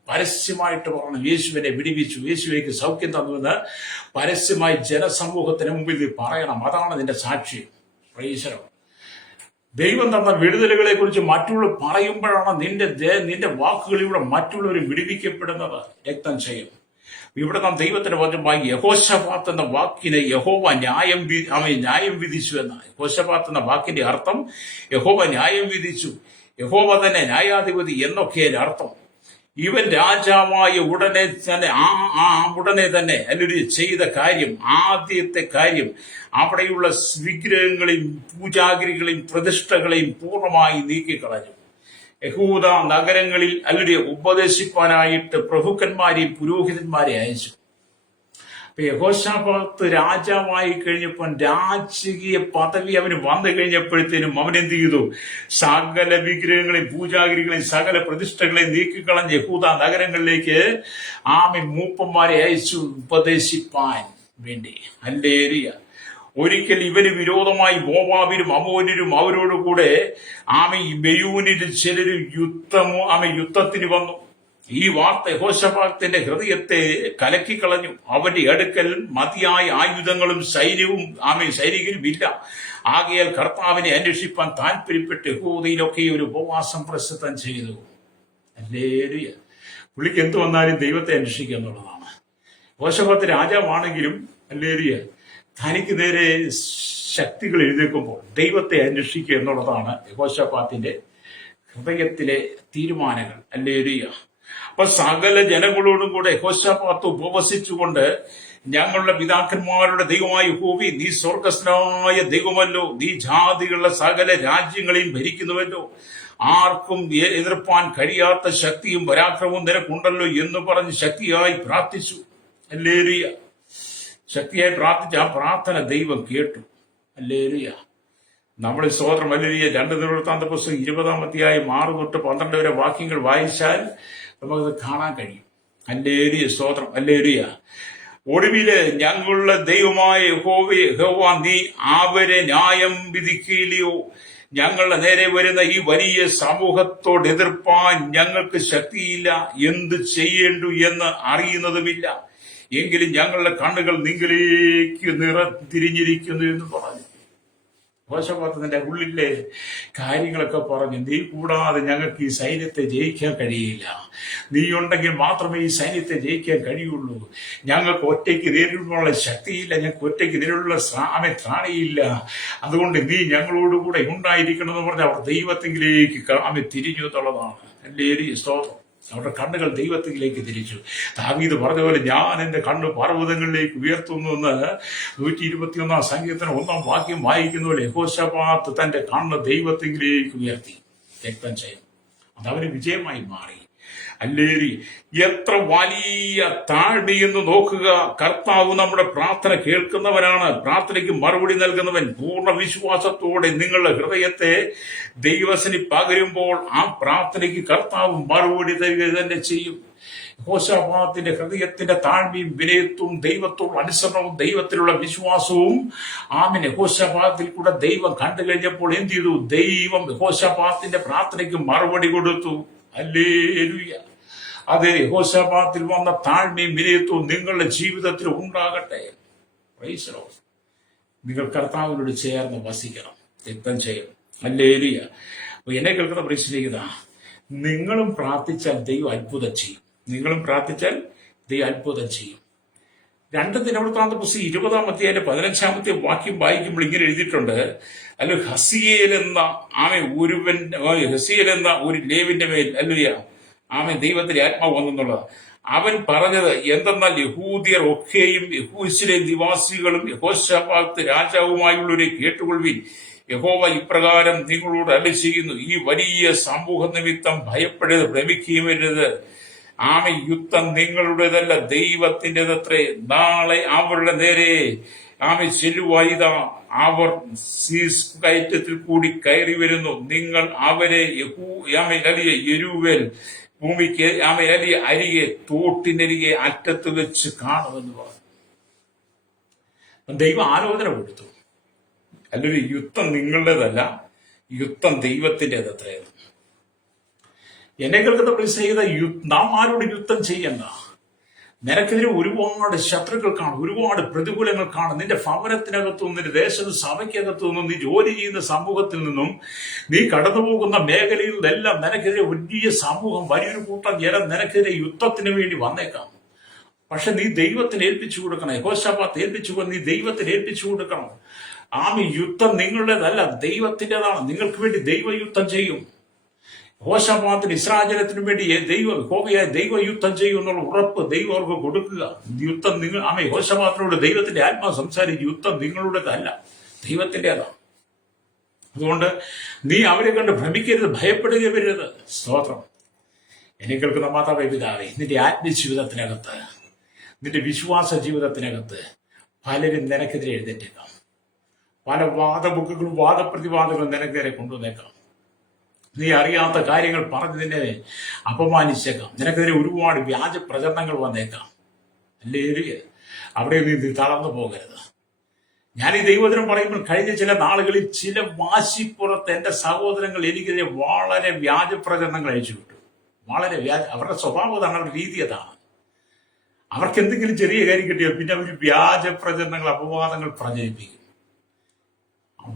പരസ്യമായിട്ട് പറയണം, യേശുവിനെ വിടിവിച്ചു, യേശുവിലേക്ക് സൗഖ്യം തന്നുവെന്ന് പരസ്യമായി ജനസമൂഹത്തിന് മുമ്പിൽ നീ പറയണം. അതാണ് നിന്റെ സാക്ഷ്യം. പ്രൈസലോ. ദൈവം തന്ന വിടുതലുകളെ കുറിച്ച് മറ്റുള്ളവർ പറയുമ്പോഴാണ് നിന്റെ വാക്കുകളിലൂടെ മറ്റുള്ളവർ വിടുവിക്കപ്പെടുന്നത്. രക്തം ചെയ്യും. ഇവിടെ നാം ദൈവത്തിന്റെ വചനമായി യഹോശാഫാത്ത് എന്ന വാക്കിനെ യഹോവ ന്യായം വിധിച്ചു എന്നാണ്. യഹോശാഫാത്ത് എന്ന വാക്കിന്റെ അർത്ഥം യഹോവ ന്യായം വിധിച്ചു, യഹോവ തന്നെ ന്യായാധിപതി എന്നൊക്കെയാണ് അർത്ഥം. ഇവൻ രാജാവായ ഉടനെ തന്നെ അല്ലെങ്കിൽ ചെയ്ത കാര്യം, ആദ്യത്തെ കാര്യം അവിടെയുള്ള വിഗ്രഹങ്ങളെയും പൂജാഗിരികളെയും പ്രതിഷ്ഠകളെയും പൂർണ്ണമായി നീക്കിക്കളഞ്ഞു. യഹൂദ നഗരങ്ങളിൽ അല്ലെങ്കിൽ ഉപദേശിപ്പാനായിട്ട് പ്രഭുക്കന്മാരെയും പുരോഹിതന്മാരെ അയച്ചു. അപ്പൊ യഹോശാഫാത്ത് രാജാവായി കഴിഞ്ഞപ്പോൾ രാജകീയ പദവി അവന് വന്നു കഴിഞ്ഞപ്പോഴത്തേനും അവൻ എന്ത് ചെയ്തു? സകല വിഗ്രഹങ്ങളെയും പൂജാഗിരികളെയും സകല പ്രതിഷ്ഠകളെയും നീക്കിക്കളഞ്ഞ് യഹൂദ നഗരങ്ങളിലേക്ക് മൂപ്പന്മാരെ അയച്ചു ഉപദേശിപ്പാൻ വേണ്ടി. ഹല്ലേലൂയ. ഒരിക്കൽ ഇവന് വിരോധമായി മോവാബിനും അമോര്യരും അവരോട് കൂടെ മെയൂനിൽ ചിലര് യുദ്ധത്തിന് വന്നു. ഈ വാർത്ത യഹോശാഫാത്തിന്റെ ഹൃദയത്തെ കലക്കിക്കളഞ്ഞു. അവന്റെ അടുക്കൽ മതിയായ ആയുധങ്ങളും സൈനികരും ഇല്ല. ആകയാൽ കർത്താവിനെ അന്വേഷിപ്പാൻ താല്പര്യപ്പെട്ട് യഹൂദയിലൊക്കെ ഒരു ഉപവാസം പ്രസിദ്ധം ചെയ്തു. ഹല്ലേലൂയ. പുള്ളിക്ക് എന്ത് വന്നാലും ദൈവത്തെ അന്വേഷിക്കുക എന്നുള്ളതാണ്. യഹോശാഫാത്ത് രാജാവാണെങ്കിലും ഹല്ലേലൂയ തനിക്ക് നേരെ ശക്തികൾ എഴുന്നേൽക്കുമ്പോൾ ദൈവത്തെ അന്വേഷിക്കുക എന്നുള്ളതാണ് യഹോശാഫാത്തിന്റെ ഹൃദയത്തിലെ തീരുമാനങ്ങൾ. ഹല്ലേലൂയ. അപ്പൊ സകല ജനങ്ങളോടും കൂടെ യഹോശാഫാത്ത് ഉപവസിച്ചുകൊണ്ട്, ഞങ്ങളുടെ പിതാക്കന്മാരുടെ ദൈവമായ യഹോവേ, നീ സ്വർഗസ്ഥനായ ദൈവമല്ലോ, നീ ജാതികളുടെ സകല രാജ്യങ്ങളെയും ഭരിക്കുന്നുവല്ലോ, ആർക്കും എതിർപ്പാൻ കഴിയാത്ത ശക്തിയും പരാക്രമവും നിനക്കുണ്ടല്ലോ എന്ന് പറഞ്ഞ് ശക്തിയായി പ്രാർത്ഥിച്ചു. ഹല്ലേലൂയ. ശക്തിയായി പ്രാർത്ഥിച്ച ആ പ്രാർത്ഥന ദൈവം കേട്ടു. ഹല്ലേലൂയ. നമ്മൾ സ്തോത്രം. ഹല്ലേലൂയ. 2 ദിനവൃത്താന്ത പുസ്തകം 20-ാം അധ്യായം 6 തൊട്ട് 12 വരെ വാക്യങ്ങൾ വായിച്ചാൽ നമുക്കത് കാണാൻ കഴിയും. ഹല്ലേലൂയ. സ്തോത്രം. ഹല്ലേലൂയ. ഒടുവില് ഞങ്ങളുടെ ദൈവമായ യഹോവ, നീ അവരെ ന്യായം വിധിക്കില്ലയോ? ഞങ്ങളുടെ നേരെ വരുന്ന ഈ വലിയ സമൂഹത്തോട് എതിർപ്പാൻ ഞങ്ങൾക്ക് ശക്തിയില്ല, എന്ത് ചെയ്യേണ്ടു എന്ന് അറിയുന്നതുമില്ല. എങ്കിലും ഞങ്ങളുടെ കണ്ണുകൾ നിങ്ങളിലേക്ക് തിരിഞ്ഞിരിക്കുന്നു എന്ന് പറഞ്ഞു. യഹോശാഫാത്തിന്റെ ഉള്ളിലെ കാര്യങ്ങളൊക്കെ പറഞ്ഞു, നീ കൂടാതെ ഞങ്ങൾക്ക് ഈ സൈന്യത്തെ ജയിക്കാൻ കഴിയില്ല. നീ ഉണ്ടെങ്കിൽ മാത്രമേ ഈ സൈന്യത്തെ ജയിക്കാൻ കഴിയുള്ളൂ. ഞങ്ങൾക്ക് ഒറ്റയ്ക്ക് നേരിടാനുള്ള ശക്തിയില്ല, ഞങ്ങൾക്ക് ഒറ്റയ്ക്ക് നേരിടാനുള്ള ത്രാണിയില്ല. അതുകൊണ്ട് നീ ഞങ്ങളോടുകൂടെ ഉണ്ടായിരിക്കണമെന്ന് പറഞ്ഞ് അവർ ദൈവത്തിലേക്ക് തിരിഞ്ഞു എന്നുള്ളതാണ്. ഹല്ലേലൂയ. സ്തോത്രം. അവരുടെ കണ്ണുകൾ ദൈവത്തിലേക്ക് തിരിച്ചു. ദാവീദ് പറഞ്ഞ പോലെ, ഞാൻ എന്റെ കണ്ണ് പർവ്വതങ്ങളിലേക്ക് ഉയർത്തുന്നു എന്ന് 121-ാം സങ്കീർത്തനം 1-ാം വാക്യം വായിക്കുന്ന പോലെ യഹോശാഫാത്ത് തന്റെ കണ്ണ് ദൈവത്തിലേക്ക് ഉയർത്തി. രക്തം ചെയ്യും. അതവന് വിജയമായി മാറി. അല്ലേരി എത്ര വലിയ താഴ്മയെന്ന് നോക്കുക. കർത്താവ് നമ്മുടെ പ്രാർത്ഥന കേൾക്കുന്നവനാണ്, പ്രാർത്ഥനയ്ക്ക് മറുപടി നൽകുന്നവൻ. പൂർണ്ണ വിശ്വാസത്തോടെ നിങ്ങളുടെ ഹൃദയത്തെ ദൈവസനി പകരുമ്പോൾ ആ പ്രാർത്ഥനയ്ക്ക് കർത്താവ് മറുപടി തരിക തന്നെ ചെയ്യും. യഹോശാഫാത്തിന്റെ ഹൃദയത്തിന്റെ താഴ്മയും വിനയത്വവും ദൈവത്തോട് അനുസരണവും ദൈവത്തിലുള്ള വിശ്വാസവും ആമേൻ യഹോശാഫാത്തിൽ കൂടെ ദൈവം കണ്ടു കഴിഞ്ഞപ്പോൾ എന്ത് ചെയ്തു? ദൈവം യഹോശാഫാത്തിന്റെ പ്രാർത്ഥനയ്ക്ക് മറുപടി കൊടുത്തു. ഹല്ലേലൂയ. അതെ, യഹോശാഫാത്തിൽ വന്ന താഴ്മയും വിനയത്വവും നിങ്ങളുടെ ജീവിതത്തിൽ ഉണ്ടാകട്ടെ. Price the Lord. നിങ്ങൾ കർത്താവിനോട് ചേർന്ന് വസിക്കണം, രക്തം ചെയ്യണം. ഹല്ലേലൂയ. അപ്പൊ എന്നെ കേൾക്കുന്ന പ്രശ്നിക്കുന്ന നിങ്ങളും പ്രാർത്ഥിച്ചാൽ ദൈവം അത്ഭുതം ചെയ്യും. നിങ്ങളും പ്രാർത്ഥിച്ചാൽ ദൈവം അത്ഭുതം ചെയ്യും. 2 ദിനവൃത്താന്ത പുസ്തകം 20-ാം അധ്യായത്തിന്റെ 15-ാമത്തെ വാക്യം വായിക്കുമ്പോൾ ഇങ്ങനെ എഴുതിയിട്ടുണ്ട്, അല്ല ഹസിയേൽ എന്ന ഒരു ലേവിന്റെ മേൽ അല്ലുയ ആമൻ ദൈവത്തിന്റെ ആത്മാവ് വന്നെന്നുള്ളത്. അവൻ പറഞ്ഞത് എന്തെന്നാൽ യഹൂദിയർ ഒക്കെയും യഹൂദിലെ നിവാസികളും യഹോശാഫാത്ത് രാജാവുമായുള്ളവരെ കേട്ടുകൊള്ളുവിൻ. യഹോവ ഇപ്രകാരം നിങ്ങളോട് അരുളി ചെയ്യുന്നു, ഈ വലിയ സമൂഹ നിമിത്തം ഭയപ്പെടരുത്, ഭ്രമിക്കുകയും വരുത്. ആമേ, യുദ്ധം നിങ്ങളുടേതല്ല, ദൈവത്തിൻ്റെതത്രേ. നാളെ അവരുടെ നേരെ ആമേ ചെല്ലുവായിതാ, അവർ സീസ് കയറ്റത്തിൽ കൂടി കയറി വരുന്നു. നിങ്ങൾ അവരെ യെരൂവേൽ ഭൂമിക്ക് അരികെ തോട്ടിനരികെ അറ്റത്ത് വെച്ച് കാണുമെന്ന് പറഞ്ഞു. ദൈവം ആലോചന കൊടുത്തു. അല്ലൊരു യുദ്ധം നിങ്ങളുടേതല്ല, യുദ്ധം ദൈവത്തിൻ്റെതത്രേ. എന്നെ കേൾക്കുന്ന പ്രിയ നാം ആരോട് യുദ്ധം ചെയ്യണ്ട. നിനക്കെതിരെ ഒരുപാട് ശത്രുക്കൾ കാണും, ഒരുപാട് പ്രതികൂലങ്ങൾ കാണും. നിന്റെ ഭവനത്തിനകത്തുനിന്നും നിന്റെ ദേശത്ത് സഭയ്ക്കകത്തു നിന്നും നീ ജോലി ചെയ്യുന്ന സമൂഹത്തിൽ നിന്നും നീ കടന്നുപോകുന്ന മേഖലയിൽ നിന്നെല്ലാം നിനക്കെതിരെ വലിയ സമൂഹം, വലിയൊരു കൂട്ടം ജനം നിനക്കെതിരെ യുദ്ധത്തിന് വേണ്ടി വന്നേക്കാം. പക്ഷെ നീ ദൈവത്തിന് ഏൽപ്പിച്ചു കൊടുക്കണം. യഹോശാഫാത്ത് ഏൽപ്പിച്ചു, നീ ദൈവത്തിന് ഏൽപ്പിച്ചു കൊടുക്കണം. ആമി, യുദ്ധം നിങ്ങളുടേതല്ല, ദൈവത്തിൻ്റെതാണ്. നിങ്ങൾക്ക് വേണ്ടി ദൈവയുദ്ധം ചെയ്യും. യഹോശാഫാത്തിന് ഇസ്രായേലിനും വേണ്ടി ദൈവ യുദ്ധം ചെയ്യും എന്നുള്ള ഉറപ്പ് ദൈവം അവർക്ക് കൊടുക്കുക. യുദ്ധം നിങ്ങൾ യഹോശാഫാത്തിനോട് ദൈവത്തിന്റെ ആത്മാവ് സംസാരിക്കും. യുദ്ധം നിങ്ങളുടേതല്ല, ദൈവത്തിൻ്റെതാണ്. അതുകൊണ്ട് നീ അവരെ കണ്ട് ഭ്രമിക്കരുത്, ഭയപ്പെടുകയും വരരുത്. സ്തോത്രം. എന്നെ കേൾക്കുന്ന മാതാവേ, പിതാവേ, നിന്റെ ആത്മജീവിതത്തിനകത്ത്, നിന്റെ വിശ്വാസ ജീവിതത്തിനകത്ത് പലരും നിനക്കെതിരെ എഴുന്നേറ്റേക്കാം. പല വാദബുക്കുകളും വാദപ്രതിവാദങ്ങളും നിനക്കെതിരെ കൊണ്ടുവന്നേക്കാം. നീ അറിയാത്ത കാര്യങ്ങൾ പറഞ്ഞ് നിന്നെ അപമാനിച്ചേക്കാം. നിനക്കെതിരെ ഒരുപാട് വ്യാജ പ്രചരണങ്ങൾ വന്നേക്കാം. അല്ലേ? അവിടെ നീ തളർന്നു പോകരുത്. ഞാൻ ഈ ദൈവവചനം പറയുമ്പോൾ കഴിഞ്ഞ ചില നാളുകളിൽ ചില വാശിപ്പുറത്ത് എന്റെ സഹോദരങ്ങൾ എനിക്കെതിരെ വളരെ വ്യാജ പ്രചരണങ്ങൾ അയച്ചു വിട്ടു. വളരെ അവരുടെ സ്വഭാവം അതാണ്, അവരുടെ രീതി അതാണ്. അവർക്ക് എന്തെങ്കിലും ചെറിയ കാര്യം കിട്ടിയാൽ പിന്നെ അവർ വ്യാജ പ്രചരണങ്ങൾ, അപവാദങ്ങൾ പ്രചരിപ്പിക്കും.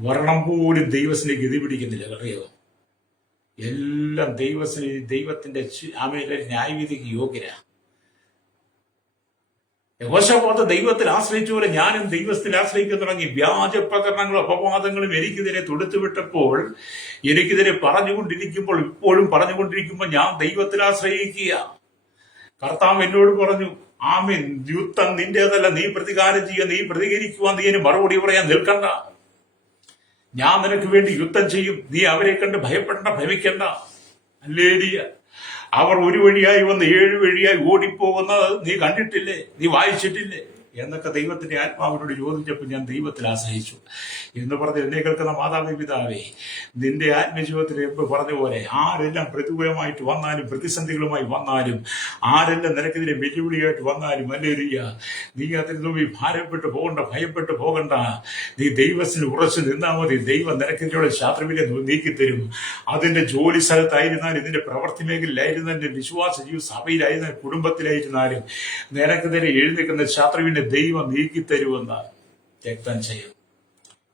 വർണ്ണം പോലും ദൈവത്തിനെ ഗതി പിടിക്കുന്നില്ല. അറിയോ? എല്ലാം ദൈവത്തിന്റെ ന്യായവിധിക്ക് യോഗ്യരാ. യഹോശാഫാത്ത് ദൈവത്തിൽ ആശ്രയിച്ചപോലെ ഞാനും ദൈവത്തിൽ ആശ്രയിക്കാൻ തുടങ്ങി. വ്യാജ പ്രകരണങ്ങളും അപവാദങ്ങളും എനിക്കെതിരെ തൊടുത്തുവിട്ടപ്പോൾ, എനിക്കെതിരെ ഇപ്പോഴും പറഞ്ഞുകൊണ്ടിരിക്കുമ്പോൾ ഞാൻ ദൈവത്തിൽ ആശ്രയിക്കുക. കർത്താവ് എന്നോട് പറഞ്ഞു, ആമേൻ, യുദ്ധം നിന്റേതല്ല, നീ പ്രതികാരം ചെയ്യുക, നീ പ്രതികരിക്കുവാൻ, നീ അതിന് മറുപടി പറയാൻ നിൽക്കണ്ട. ഞാൻ നിനക്ക് വേണ്ടി യുദ്ധം ചെയ്യും. നീ അവരെ കണ്ട് ഭയപ്പെടണ്ട, ഭ്രമിക്കണ്ട. ഹല്ലേലൂയ. അവർ ഒരു വഴിയായി വന്ന് 7 വഴിയായി ഓടിപ്പോകുന്നത് നീ കണ്ടിട്ടില്ലേ? നീ വായിച്ചിട്ടില്ലേ? എന്നൊക്കെ ദൈവത്തിന്റെ ആത്മാവിനോട് ചോദിച്ചപ്പോൾ ഞാൻ ദൈവത്തിൽ ആശ്രയിച്ചു എന്ന് പറഞ്ഞ് എന്നെ കേൾക്കുന്ന മാതാവേ, പിതാവേ, നിന്റെ ആത്മജീവിതത്തിൽ പറഞ്ഞ പോലെ ആരെല്ലാം പ്രതികൂലമായിട്ട് വന്നാലും, പ്രതിസന്ധികളുമായി വന്നാലും, ആരെല്ലാം നിനക്കെതിരെ വെല്ലുവിളിയായിട്ട് വന്നാലും, ഹല്ലേലൂയ, നീ അതിൽ നിന്ന് ഭാരപ്പെട്ടു പോകണ്ട, ഭയപ്പെട്ടു പോകണ്ട. നീ ദൈവത്തിന് ഉറച്ചു നിന്നാൽ മതി. ദൈവം നിനക്കെതിരെയുള്ള ശത്രുവിനെ നീക്കിത്തരും. അതിന്റെ ജോലി സ്ഥലത്തായിരുന്നാലും, ഇതിന്റെ പ്രവൃത്തി മേഖലയിലായിരുന്നാലും, വിശ്വാസ ജീവിത സഭയിലായിരുന്നാലും, കുടുംബത്തിലായിരുന്നാലും നിനക്കെതിരെ എഴുന്നേൽക്കുന്ന ശത്രുവിനെ ദൈവം നീക്കിത്തരുമെന്ന് രക്തം ചെയ്യും.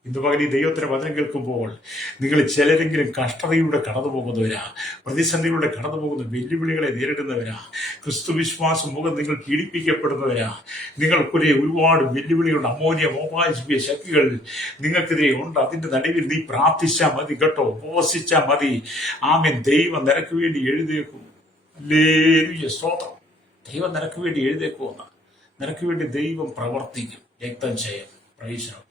ഇന്ന് പകൽ ഈ ദൈവത്തിന്റെ വചനം കേൾക്കുമ്പോൾ നിങ്ങൾ ചിലരെങ്കിലും കഷ്ടതയിലൂടെ കടന്നു പോകുന്നവരാ, പ്രതിസന്ധിയിലൂടെ കടന്നു പോകുന്ന, വെല്ലുവിളികളെ നേരിടുന്നവരാ, ക്രിസ്തു വിശ്വാസം മുഖം നിങ്ങൾ പീഡിപ്പിക്കപ്പെടുന്നവരാ. നിങ്ങൾക്കൊരു ഒരുപാട് വെല്ലുവിളികളുണ്ട്. മോപായിപ്പിയ ശക്തികൾ നിങ്ങൾക്കെതിരെ ഉണ്ട്. അതിന്റെ നടുവിൽ നീ പ്രാർത്ഥിച്ചാൽ മതി കേട്ടോ, ഉപവസിച്ചാൽ മതി. ആമേൻ. ദൈവം നിനക്ക് വേണ്ടി എഴുന്നേൽക്കും. ഹല്ലേലൂയ, സ്തോത്രം. ദൈവം നിനക്ക് വേണ്ടി എഴുന്നേൽക്കുമെന്ന്, നിനക്ക് വേണ്ടി ദൈവം പ്രവർത്തിക്കും. രക്തം ചെയ്യും. Price the Lord.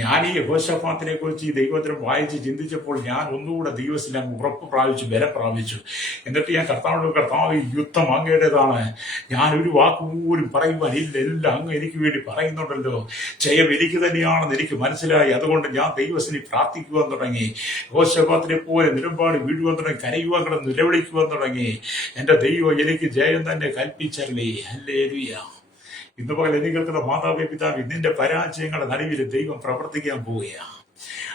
ഞാൻ ഈ യഹോശാഫാത്തിനെ കുറിച്ച് ഈ ദൈവവചനം വായിച്ച് ചിന്തിച്ചപ്പോൾ ഞാൻ ഒന്നുകൂടെ ദൈവത്തിൽ അങ്ങ് ഉറപ്പ് പ്രാപിച്ചു, ബലം പ്രാപിച്ചു. എന്നിട്ട് ഞാൻ കർത്താവ്, ഈ യുദ്ധം അങ്ങയുടേതാണ്, ഞാൻ ഒരു വാക്ക് പോലും പറയുവാൻ ഇല്ല, എല്ലാം അങ്ങ് എനിക്ക് വേണ്ടി പറയുന്നുണ്ടല്ലോ, ജയം എനിക്ക് തന്നെയാണെന്ന് എനിക്ക് മനസ്സിലായി. അതുകൊണ്ട് ഞാൻ ദൈവത്തിന് പ്രാർത്ഥിക്കുവാൻ തുടങ്ങി. യഹോശാഫാത്തിനെ പോലെ നിലപാട് വീഴുവാൻ തുടങ്ങി, കരയുവാൻ കിടന്ന് നിലവിളിക്കുവാൻ തുടങ്ങി. എന്റെ ദൈവം എനിക്ക് ജയം തന്നെ കൽപ്പിച്ചല്ലേ. ഹല്ലേലൂയ. ഇന്ന് പകൽ എനിക്ക് കേൾക്കുന്ന മാതാവേ പിതാവേ, നിന്റെ പരാജയങ്ങളുടെ നടുവിൽ ദൈവം പ്രവർത്തിക്കാൻ പോവുകയാണ്.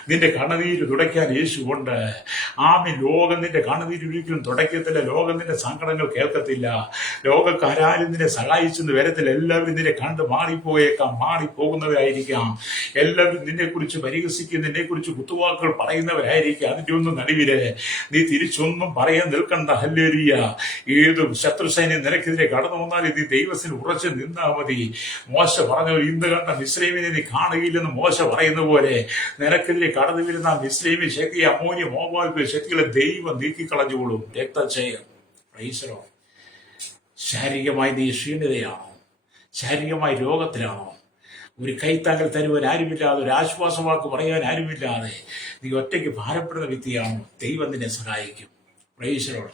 നിന്റെ കണ്ണുനീര് തുടയ്ക്കാൻ യേശുണ്ട്. ആമീൻ. ലോകം നിന്റെ കണ്ണുനീര് ഒരിക്കലും തുടയ്ക്കത്തില്ല. ലോകം നിന്റെ സങ്കടങ്ങൾ കേൾക്കത്തില്ല. ലോകക്കാരും നിന്നെ സഹായിച്ചെന്ന് വരത്തില്ല. എല്ലാവരും നിന്നെ കണ്ട് മാറിപ്പോയേക്കാം, മാറിപ്പോകുന്നവരായിരിക്കാം. എല്ലാവരും നിന്നെക്കുറിച്ച് പരിഹസിക്കും, നിന്നെക്കുറിച്ച് കുത്തുവാക്കുകൾ പറയുന്നവരായിരിക്കാം. അതിന്റെ ഒന്നും നടുവില് നീ തിരിച്ചൊന്നും പറയാൻ നിൽക്കണ്ട. ഹല്ലേലൂയ. ഏത് ശത്രുസൈന്യം നിനക്കെതിരെ കടന്നു വന്നാലും നീ ദൈവത്തിന് ഉറച്ചു നിന്നാ മതി. മോശ പറഞ്ഞു, ഇന്ന് കണ്ട മിസ്രൈമിനെ നീ കാണുകയില്ലെന്ന് മോശ പറയുന്ന പോലെ നിനക്കെതിരെ കടന്നു വരുന്ന മിസ്രൈമി ശക്തി, അമോന്യ മോവാബ് ശക്തികളെ ദൈവം നീക്കിക്കളഞ്ഞുകൊള്ളും. രക്തജയം. Praise the Lord. ശാരീരികമായി നീ ക്ഷീണിതയാണോ? ശാരീരികമായി രോഗത്തിലാണോ? ഒരു കൈത്താങ്കൽ തരുവാൻ ആരുമില്ലാതെ, ഒരു ആശ്വാസവാക്ക് പറയാൻ ആരുമില്ലാതെ നീ ഒറ്റയ്ക്ക് ഭാരപ്പെടുന്ന വ്യക്തിയാണോ? ദൈവം നിന്നെ സഹായിക്കും. Price the Lord.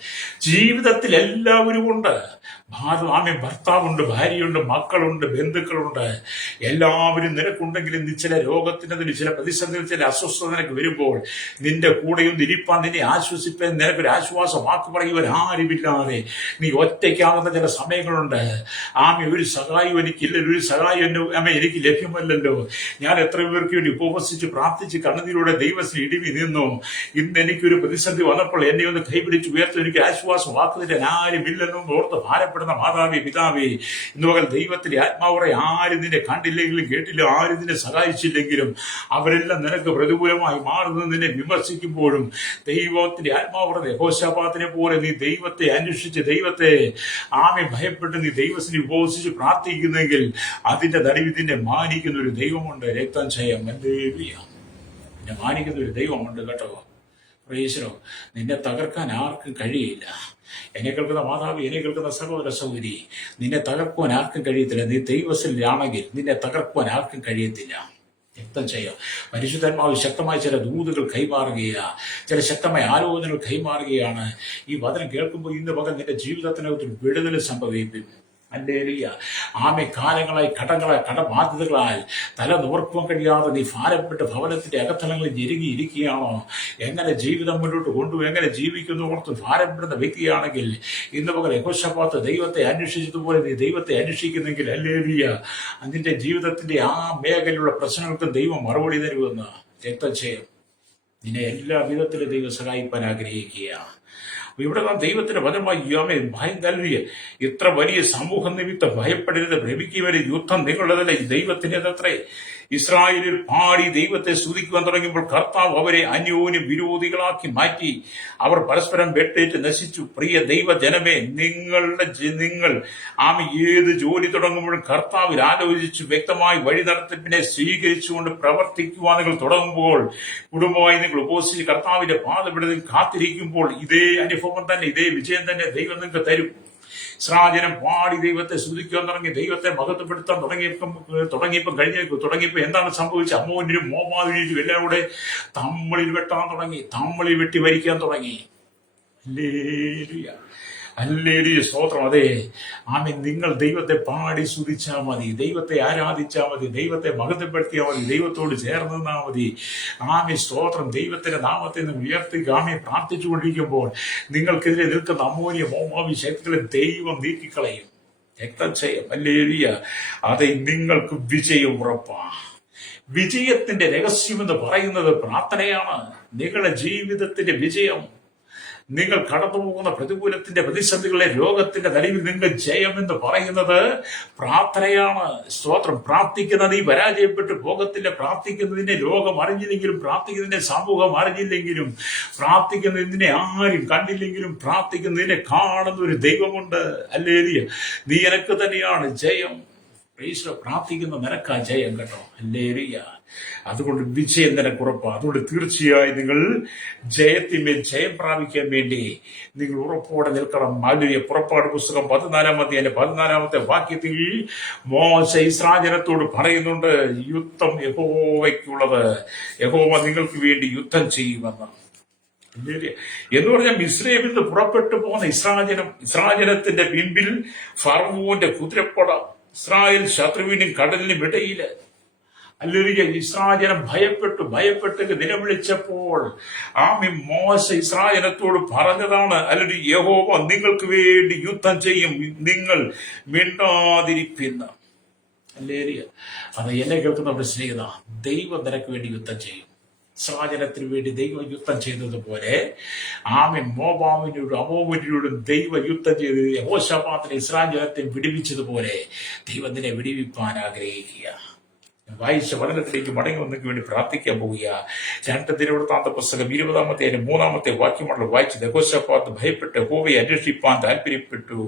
ജീവിതത്തിൽ എല്ലാവരും ഉണ്ട്. ഭർത്താവുണ്ട്, ഭാര്യയുണ്ട്, മക്കളുണ്ട്, ബന്ധുക്കളുണ്ട്. എല്ലാവരും നിനക്കുണ്ടെങ്കിലും നീ ചില രോഗത്തിനതിന്, ചില പ്രതിസന്ധികൾ, ചില അസ്വസ്ഥത നിനക്ക് വരുമ്പോൾ നിന്റെ കൂടെയും ഇരിപ്പാൻ, നിന്നെ ആശ്വസിപ്പാൻ, നിനക്കൊരു ആശ്വാസം വാക്ക് പറയുവാൻ ആരുമില്ലാതെ നീ ഒറ്റയ്ക്കാകുന്ന ചില സമയങ്ങളുണ്ട്. ഒരു സഹായം എനിക്കില്ല, ഒരു സഹായം എനിക്ക് ലഭ്യമല്ലല്ലോ. ഞാൻ എത്ര പേർക്ക് വേണ്ടി ഉപവസിച്ച് പ്രാർത്ഥിച്ച് കണ്ണുനീരോടെ ദൈവത്തിൽ ഇടിവി നിന്നു. ഇന്ന് എനിക്കൊരു പ്രതിസന്ധി വന്നപ്പോൾ എന്നെ ഒന്ന് കൈപിടിച്ച് ഉയർത്തി എനിക്ക് ആശ്വാസം വാക്കുന്നില്ല, ആരുമില്ലെന്നും ഓർത്ത് ഭാരപ്പെടുന്ന മാതാവേ പിതാവേ, ഇന്ന് പകൽ ദൈവത്തിന്റെ ആത്മാവറെ ആരും നിന്നെ കണ്ടില്ലെങ്കിലും കേട്ടില്ല, ആരും നിന്നെ സഹായിച്ചില്ലെങ്കിലും അവരെല്ലാം നിനക്ക് പ്രതികൂലമായി മാറുന്നത് നിന്നെ വിമർശിക്കുമ്പോഴും ദൈവത്തിന്റെ ആത്മാവറെ യഹോശാഫാത്തിനെ പോലെ നീ ദൈവത്തെ അന്വേഷിച്ച്, ദൈവത്തെ ഭയപ്പെട്ട് നീ ദൈവത്തിന് ഉപവസിച്ച് പ്രാർത്ഥിക്കുന്നെങ്കിൽ അതിന്റെ നടുവിൽ നിന്നെ മാനിക്കുന്ന ഒരു ദൈവമുണ്ട്. രക്തം ചെയ്യാം. നിന്നെ മാനിക്കുന്ന ഒരു ദൈവമുണ്ട് കേട്ടോ. Price the Lord. നിന്നെ തകർക്കാൻ ആർക്കും കഴിയില്ല. എന്നെ കേൾക്കുന്ന മാതാവ്, എന്നെ കേൾക്കുന്ന സഹോദര സഹോദരി, നിന്നെ തകർക്കുവാൻ ആർക്കും കഴിയത്തില്ല. നീ ദൈവത്തിലാണെങ്കിൽ നിന്നെ തകർക്കുവാൻ ആർക്കും കഴിയത്തില്ല. രക്തം ചെയ്യാം. പരിശുദ്ധാത്മാവ് ശക്തമായ ചില ദൂതുകൾ കൈമാറുകയാണ്, ചില ശക്തമായ ആലോചനകൾ കൈമാറുകയാണ്. ഈ വചനം കേൾക്കുമ്പോൾ ഇന്ന് പകൽ നിന്റെ ജീവിതത്തിനകത്ത് വിടുതൽ സംഭവിക്കും. ഹല്ലേലൂയ. കാലങ്ങളായി കടബാധ്യതകളാൽ തല നിവർക്കുവാൻ കഴിയാതെ നീ ഭാരപ്പെട്ട് ഭവനത്തിന്റെ അകത്തളങ്ങളിൽ ഞെരുങ്ങിയിരിക്കുകയാണോ? എങ്ങനെ ജീവിതം മുന്നോട്ട് കൊണ്ടുപോകും, എങ്ങനെ ജീവിക്കുന്നു ഓർത്ത് ഭാരപ്പെടുന്ന വ്യക്തിയാണെങ്കിൽ ഇന്ന് പകൽ യഹോശാഫാത്ത് ദൈവത്തെ അന്വേഷിച്ചതുപോലെ നീ ദൈവത്തെ അന്വേഷിക്കുന്നെങ്കിൽ ഹല്ലേലൂയ, നിന്റെ ജീവിതത്തിന്റെ മേഖലയിലുള്ള പ്രശ്നങ്ങൾക്കും ദൈവം മറുപടി തരുമെന്ന്. രക്തജയം. നിന്നെ എല്ലാ വിധത്തിലും ദൈവം സഹായിപ്പാൻ ആഗ്രഹിക്കുകയാണ്. ഇവിടെ നാം ദൈവത്തിന്റെ വചനമായി ഭയം കൽവിയ ഇത്ര വലിയ സമൂഹ നിമിത്തം ഭയപ്പെടരുത്, ഭ്രമിക്കുവരെ, യുദ്ധം നിങ്ങളുടേതല്ല, ദൈവത്തിൻ്റെതത്രേ. ഇസ്രായേലിൽ പാടി ദൈവത്തെ സ്തുതിക്കുവാൻ തുടങ്ങിയപ്പോൾ കർത്താവ് അവരെ അന്യോന്യം വിരോധികളാക്കി മാറ്റി. അവർ പരസ്പരം വെട്ടേറ്റ് നശിച്ചു. പ്രിയ ദൈവജനമേ, നിങ്ങൾ ഏത് ജോലി തുടങ്ങുമ്പോഴും കർത്താവിൽ ആലോചിച്ച് വ്യക്തമായി വഴി നടത്തിപ്പിനെ സ്വീകരിച്ചുകൊണ്ട് പ്രവർത്തിക്കുവാൻ നിങ്ങൾ തുടങ്ങുമ്പോൾ, കുടുംബമായി നിങ്ങൾ ഉപവസിച്ച് കർത്താവിന്റെ പാദപീഠത്തിൽ കാത്തിരിക്കുമ്പോൾ ഇതേ അനുഭവം തന്നെ, ഇതേ വിജയം തന്നെ ദൈവം നിങ്ങൾക്ക് തരും. ഇസ്രായേൽ പാടി ദൈവത്തെ സ്തുതിക്കാൻ തുടങ്ങി, ദൈവത്തെ മഹത്വപ്പെടുത്താൻ തുടങ്ങിയപ്പോൾ എന്താണ് സംഭവിച്ചത്? അമ്മോന്യരും മോവാബിനും എല്ലാം കൂടെ തമ്മിൽ വെട്ടാൻ തുടങ്ങി, തമ്മിൽ വെട്ടി ഭരിക്കാൻ തുടങ്ങി. ഹല്ലേലൂയ, ഹല്ലേലൂയ, സ്തോത്രം. അതെ, നിങ്ങൾ ദൈവത്തെ പാടി സ്തുതിച്ചാൽ മതി, ദൈവത്തെ ആരാധിച്ചാൽ മതി, ദൈവത്തെ മഹത്വപ്പെടുത്തിയാൽ മതി, ദൈവത്തോട് ചേർന്ന് നിന്നാൽ മതി. സ്തോത്രം. ദൈവത്തിന്റെ നാമത്തെ ഉയർത്തി പ്രാർത്ഥിച്ചുകൊണ്ടിരിക്കുമ്പോൾ നിങ്ങൾക്കെതിരെ നിൽക്കുന്ന അമോന്യ മോവാബി ശക്തികളെ ദൈവം നീക്കിക്കളയും. രക്തജയം. ഹല്ലേലൂയ. അതെ, നിങ്ങൾക്ക് വിജയം ഉറപ്പാണ്. വിജയത്തിന്റെ രഹസ്യമെന്ന് പറയുന്നത് പ്രാർത്ഥനയാണ്. നിങ്ങളുടെ ജീവിതത്തിന്റെ വിജയം, നിങ്ങൾ കടന്നു പോകുന്ന പ്രതികൂലത്തിന്റെ, പ്രതിസന്ധികളെ, രോഗത്തിന്റെ നടുവിൽ നിങ്ങൾ ജയമെന്ന് പറയുന്നത് പ്രാർത്ഥനയാണ്. സ്തോത്രം. പ്രാർത്ഥിക്കുന്ന നീ പരാജയപ്പെട്ടു പോകത്തില്ല. പ്രാർത്ഥിക്കുന്നതിനെ ലോകം അറിഞ്ഞില്ലെങ്കിലും, പ്രാർത്ഥിക്കുന്നതിനെ സമൂഹം അറിഞ്ഞില്ലെങ്കിലും, പ്രാർത്ഥിക്കുന്നതിനെ ആരും കണ്ടില്ലെങ്കിലും, പ്രാർത്ഥിക്കുന്നതിനെ കാണുന്ന ഒരു ദൈവമുണ്ട്. ഹല്ലേലൂയ. നീ എനക്ക് തന്നെയാണ് ജയം. പ്രാർത്ഥിക്കുന്ന നിനക്കാ ജയം കേട്ടോ. ഹല്ലേലൂയ. അതുകൊണ്ട് വിജയം നിനക്കുറപ്പാ. അതുകൊണ്ട് തീർച്ചയായും നിങ്ങൾ ജയത്തിന്മേൽ ജയം പ്രാപിക്കാൻ വേണ്ടി നിങ്ങൾ ഉറപ്പോടെ നിൽക്കണം. ഹല്ലേലൂയ. പുറപ്പാട് പുസ്തകം 14-ാമത്തെ വാക്യത്തിൽ മോശ ഇസ്രായേൽ ജനത്തോട് പറയുന്നുണ്ട്, യുദ്ധം യഹോവയ്ക്കുള്ളത്, യഹോവ നിങ്ങൾക്ക് വേണ്ടി യുദ്ധം ചെയ്യുമെന്ന്. എന്ന് പറഞ്ഞാൽ മിസ്രയീമിൽ നിന്ന് പുറപ്പെട്ടു പോകുന്ന ഇസ്രായേൽ ജനത്തിന്റെ പിൻപിൽ ഫറവോന്റെ കുതിരപ്പട, ഇസ്രായേൽ ശത്രുവിനും കടലിനും ഇടയില്. ഹല്ലേലൂയ. ഇസ്രായേൽ ജനം ഭയപ്പെട്ട് നിലവിളിച്ചപ്പോൾ മോശ ഇസ്രായേൽ ജനത്തോട് പറഞ്ഞതാണ്, ഹല്ലേലൂയ, യഹോവ നിങ്ങൾക്ക് വേണ്ടി യുദ്ധം ചെയ്യും, നിങ്ങൾ മിണ്ടാതിരിപ്പിന്ന. ഹല്ലേലൂയ. അത് എന്നെ കേൾക്കുന്നവരുടെ സ്നേഹിത, ദൈവം നിനക്ക് വേണ്ടി യുദ്ധം ചെയ്യും. ഇസ്രായേലിന് വേണ്ടി ദൈവം യുദ്ധം ചെയ്തതുപോലെ മോവാബിനോടും അമോര്യരോടും ദൈവം യുദ്ധം ചെയ്ത് യഹോശാഫാത്തിനെ ഇസ്രായേൽ ജനത്തെ വിടുവിച്ചതുപോലെ ദൈവം നിന്നെ വിടുവിപ്പാൻ ആഗ്രഹിക്കുക. വായിച്ച പഠനത്തിലേക്ക് മടങ്ങി വന്നതിന് വേണ്ടി പ്രാർത്ഥിക്കാൻ പോവുക. 2 ദിനവൃത്താന്ത പുസ്തകം 20-ാമത്തെ 3-ാമത്തെ വാക്യമാണ് വായിച്ചത്. യഹോശാഫാത്ത് ഭയപ്പെട്ട് യഹോവയെ അന്വേഷിപ്പാൻ താല്പര്യപ്പെട്ടു.